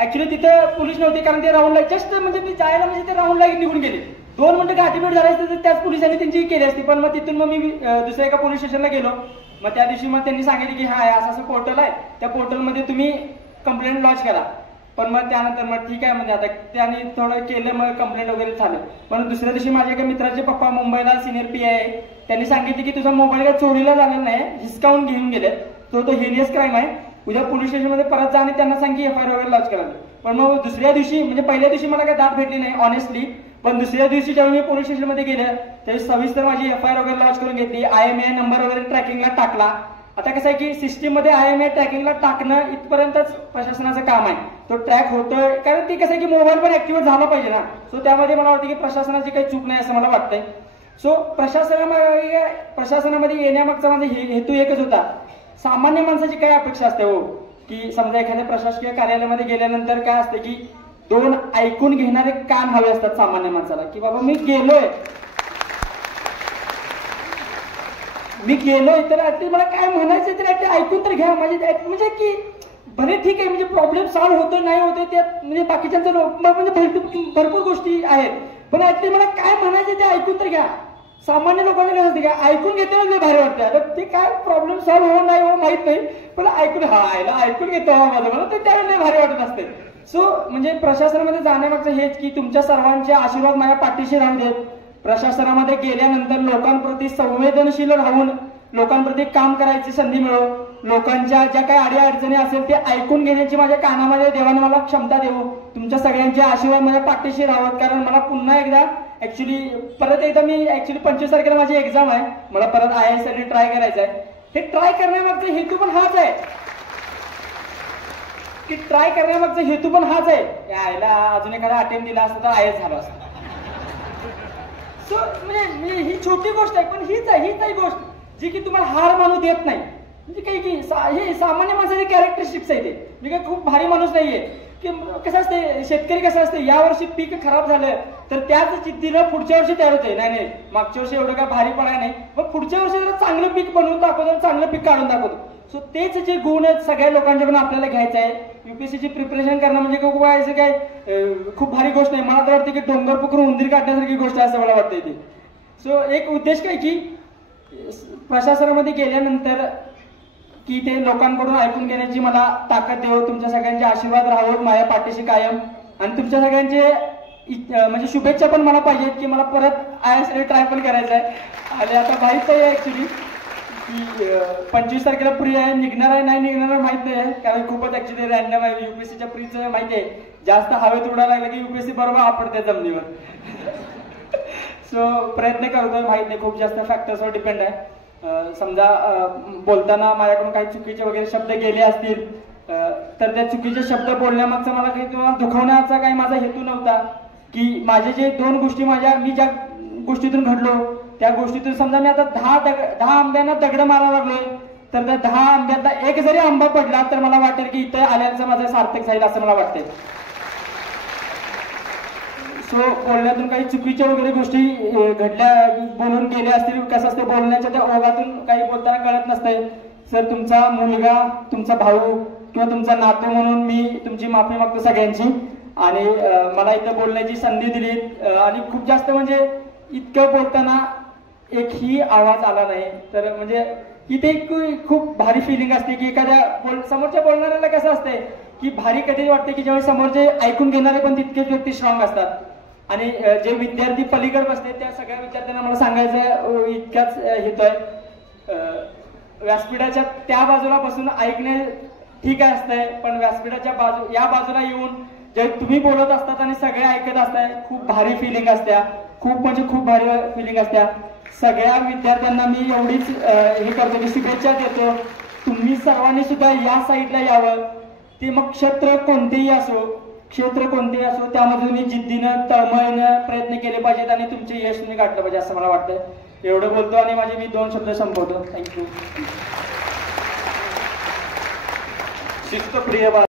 ऍक्च्युली तिथं पोलीस नव्हते कारण ते राऊंडला जस्ट म्हणजे मी जायला म्हणजे ते राऊंडला निघून गेले. 2 मिनिटं गाठीभेट झाली असते तर त्याच पोलिसांनी त्यांची केली असती. पण मग तिथून मग मी दुसऱ्या एका पोलीस स्टेशनला गेलो. मग त्या दिवशी मग त्यांनी सांगितलं की हा असं पोर्टल आहे त्या पोर्टलमध्ये तुम्ही कंप्लेंट लॉन्च करा. पण मग त्यानंतर मग ठीक आहे म्हणजे आता त्याने थोडं केलं मग कंप्लेंट वगैरे झालं. पण दुसऱ्या दिवशी माझ्या एका मित्राचे पप्पा मुंबईला सिनियर PI आहे त्यांनी सांगितले की तुझा मोबाईल काय चोरीला झालेला नाही हिसकावून घेऊन गेले तो हिनियस क्राईम आहे उद्या पोलीस स्टेशनमध्ये परत जा आणि त्यांना सांग की FIR वगैरे लॉन्च करा. पण मग दुसऱ्या दिवशी म्हणजे पहिल्या दिवशी मला काही दाद भेटली नाही ऑनेस्टली. पण दुसऱ्या दिवशी जेव्हा मी पोलीस स्टेशनमध्ये गेले त्यावेळी सविस्तर माझी FIR वगैरे लॉन्च करून घेतली. IMEI नंबर वगैरे ट्रॅकिंगला टाकला आता कसं आहे की सिस्टीम मध्ये IMEI ट्रॅकिंगला टाकणं इथपर्यंतच प्रशासनाचं काम आहे. तो ट्रॅक होतोय कारण ते कसं आहे की मोबाईल पण ऍक्टिव्हेट झाला पाहिजे ना. सो त्यामध्ये मला वाटतं की प्रशासनाची काही चूक नाही असं मला वाटतंय. सो प्रशासनामध्ये येण्यामागचा माझा हेतू एकच होता. सामान्य माणसाची काय अपेक्षा असते हो, की समजा एखाद्या प्रशासकीय कार्यालयामध्ये गेल्यानंतर काय असते की 2 ऐकून घेणारे कान हवे असतात सामान्य माणसाला, की बाबा मी गेलोय तर मला काय म्हणायचं तर ऐकून तर घ्या. म्हणजे की भले ठीक आहे म्हणजे प्रॉब्लेम सॉल्व्ह होतो नाही होतो त्यात म्हणजे बाकीच्यांचं म्हणजे भरपूर गोष्टी आहेत, पण ऍटली मला काय म्हणायचं ते ऐकून तर घ्या. सामान्य लोकांना काय असते का ऐकून घेताना लय भारी वाटतं. आता ते काय प्रॉब्लेम सॉल्व्ह हो नाही हो माहित नाही, पण ऐकून घेतो माझं मला तर त्यावेळेला लय भारी वाटत असते. सो म्हणजे प्रशासनामध्ये जाण्यामागचं हेच की तुमच्या सर्वांचे आशीर्वाद माझ्या पाठीशी राहू देत. प्रशासनामध्ये गेल्यानंतर लोकांप्रती संवेदनशील राहून लोकांप्रती काम करायची संधी मिळो. लोकांच्या ज्या काही अडीअडचणी असेल ते ऐकून घेण्याची माझ्या कानामध्ये देवाने मला क्षमता देऊ. तुमच्या सगळ्यांचे आशीर्वाद माझ्या पाठीशी राहावत, कारण मला पुन्हा एकदा ऍक्च्युली परत एकदा मी 25 तारखेला माझी एक्झाम आहे. मला परत IAS ट्राय करायचं आहे. हे ट्राय करण्यामागचा हेतू पण हाच आहे की यायला अजून एखादा अटेम्प्ट दिला असता तर IAS झाला असता. सो म्हणजे ही छोटी गोष्ट आहे, पण हीच आहे गोष्ट जी की तुम्हाला हार मानू देत नाही. म्हणजे काही की हे सामान्य माणसाचे कॅरेक्टरिस्टिक्स आहे. ते म्हणजे काही खूप भारी माणूस नाहीये. की कसं असते शेतकरी कसं असते, या वर्षी पीक खराब झालं तर त्याच जिद्दीनं पुढच्या वर्षी तयार होते. नाही मागच्या वर्षी एवढं काय भारी पडाय नाही, पण पुढच्या वर्षी जरा चांगलं पीक बनवून दाखवतो, चांगलं पीक काढून दाखवतो. सो तेच जे गुण सगळ्या लोकांच्याकडून आपल्याला घ्यायचं आहे. UPSCची प्रिपरेशन करणं म्हणजे खूप व्हायचं काय खूप भारी गोष्ट नाही. मला तर वाटतं की डोंगर पकडून उंदीर काढण्यासारखी गोष्ट आहे असं मला वाटतं इथे. सो एक उद्देश काय की प्रशासनामध्ये गेल्यानंतर की ते लोकांकडून ऐकून घेण्याची मला ताकद देऊ. तुमच्या सगळ्यांचे आशीर्वाद राहावेत माझ्या पाठीशी कायम, आणि तुमच्या सगळ्यांचे म्हणजे शुभेच्छा पण मला पाहिजेत की मला परत IAS ट्राय पण करायचं आहे. आणि आता माहित आहे ऍक्च्युली की 25 तारखेला प्री आहे, निघणार आहे नाही निघणार आहे माहित नाही, कारण खूपच ऍक्च्युली रॅन्डम आहे. UPSCच्या प्रीचं माहिती आहे, जास्त हवेत उडायला लागलं की UPSC बरोबर आपडते जमिनीवर. सो प्रयत्न करतोय, माहित नाही खूप जास्त फॅक्टर्सवर डिपेंड आहे. समजा बोलताना माझ्याकडून काही चुकीचे वगैरे शब्द गेले असतील तर त्या चुकीचे शब्द बोलण्यामागचा मला काही तुम्हाला दुखवण्याचा काही माझा हेतू नव्हता. की माझे जे 2 गोष्टी मी ज्या गोष्टीतून घडलो त्या गोष्टीतून समजा मी आता 10 आंब्यांना दगड मारायला लागलोय, तर त्या 10 आंब्यातला एक जरी आंबा पडला तर मला वाटेल की इथं आल्याचं माझं सार्थक जाईल असं मला वाटतंय. सो बोलण्यातून काही चुकीच्या वगैरे गोष्टी बोलून गेल्या असतील, कसं असते बोलण्याच्या त्या ओघातून काही बोलताना कळत नसतंय. सर तुमचा मुलगा, तुमचा भाऊ किंवा तुमचा नातू म्हणून मी तुमची माफी मागतो सगळ्यांची. आणि मला इथं बोलण्याची संधी दिली आणि खूप जास्त म्हणजे इतकं बोलताना एकही आवाज आला नाही, तर म्हणजे इथे खूप भारी फिलिंग असते की एखाद्या समोरच्या बोलणाऱ्याला कसं असते की भारी कधी वाटते की जेव्हा समोरचे ऐकून घेणारे पण तितकेच व्यक्ती स्ट्रॉंग असतात. आणि जे विद्यार्थी पलीकडे बसते त्या सगळ्या विद्यार्थ्यांना मला सांगायचं इतक्याच हेतू आहे. व्यासपीठाच्या त्या बाजूला बसून ऐकणे ठीक आहे असतंय, पण व्यासपीठाच्या या बाजूला येऊन जे तुम्ही बोलत असतात आणि सगळे ऐकत असताय खूप भारी फिलिंग असत्या. खूप म्हणजे खूप भारी फिलिंग असत्या. सगळ्या विद्यार्थ्यांना मी एवढीच हे करतो की शुभेच्छा देतो. तुम्ही सर्वांनी सुद्धा या साईडला यावं. ते मग क्षेत्र कोणतेही असो त्यामध्ये तुम्ही जिद्दीनं तळमळीनं प्रयत्न केले पाहिजेत आणि तुमचे यश तुम्ही गाठलं पाहिजे असं मला वाटतं. एवढं बोलतो आणि मी 2 शब्द संपवतो. थँक्यू. शिस्तप्रिय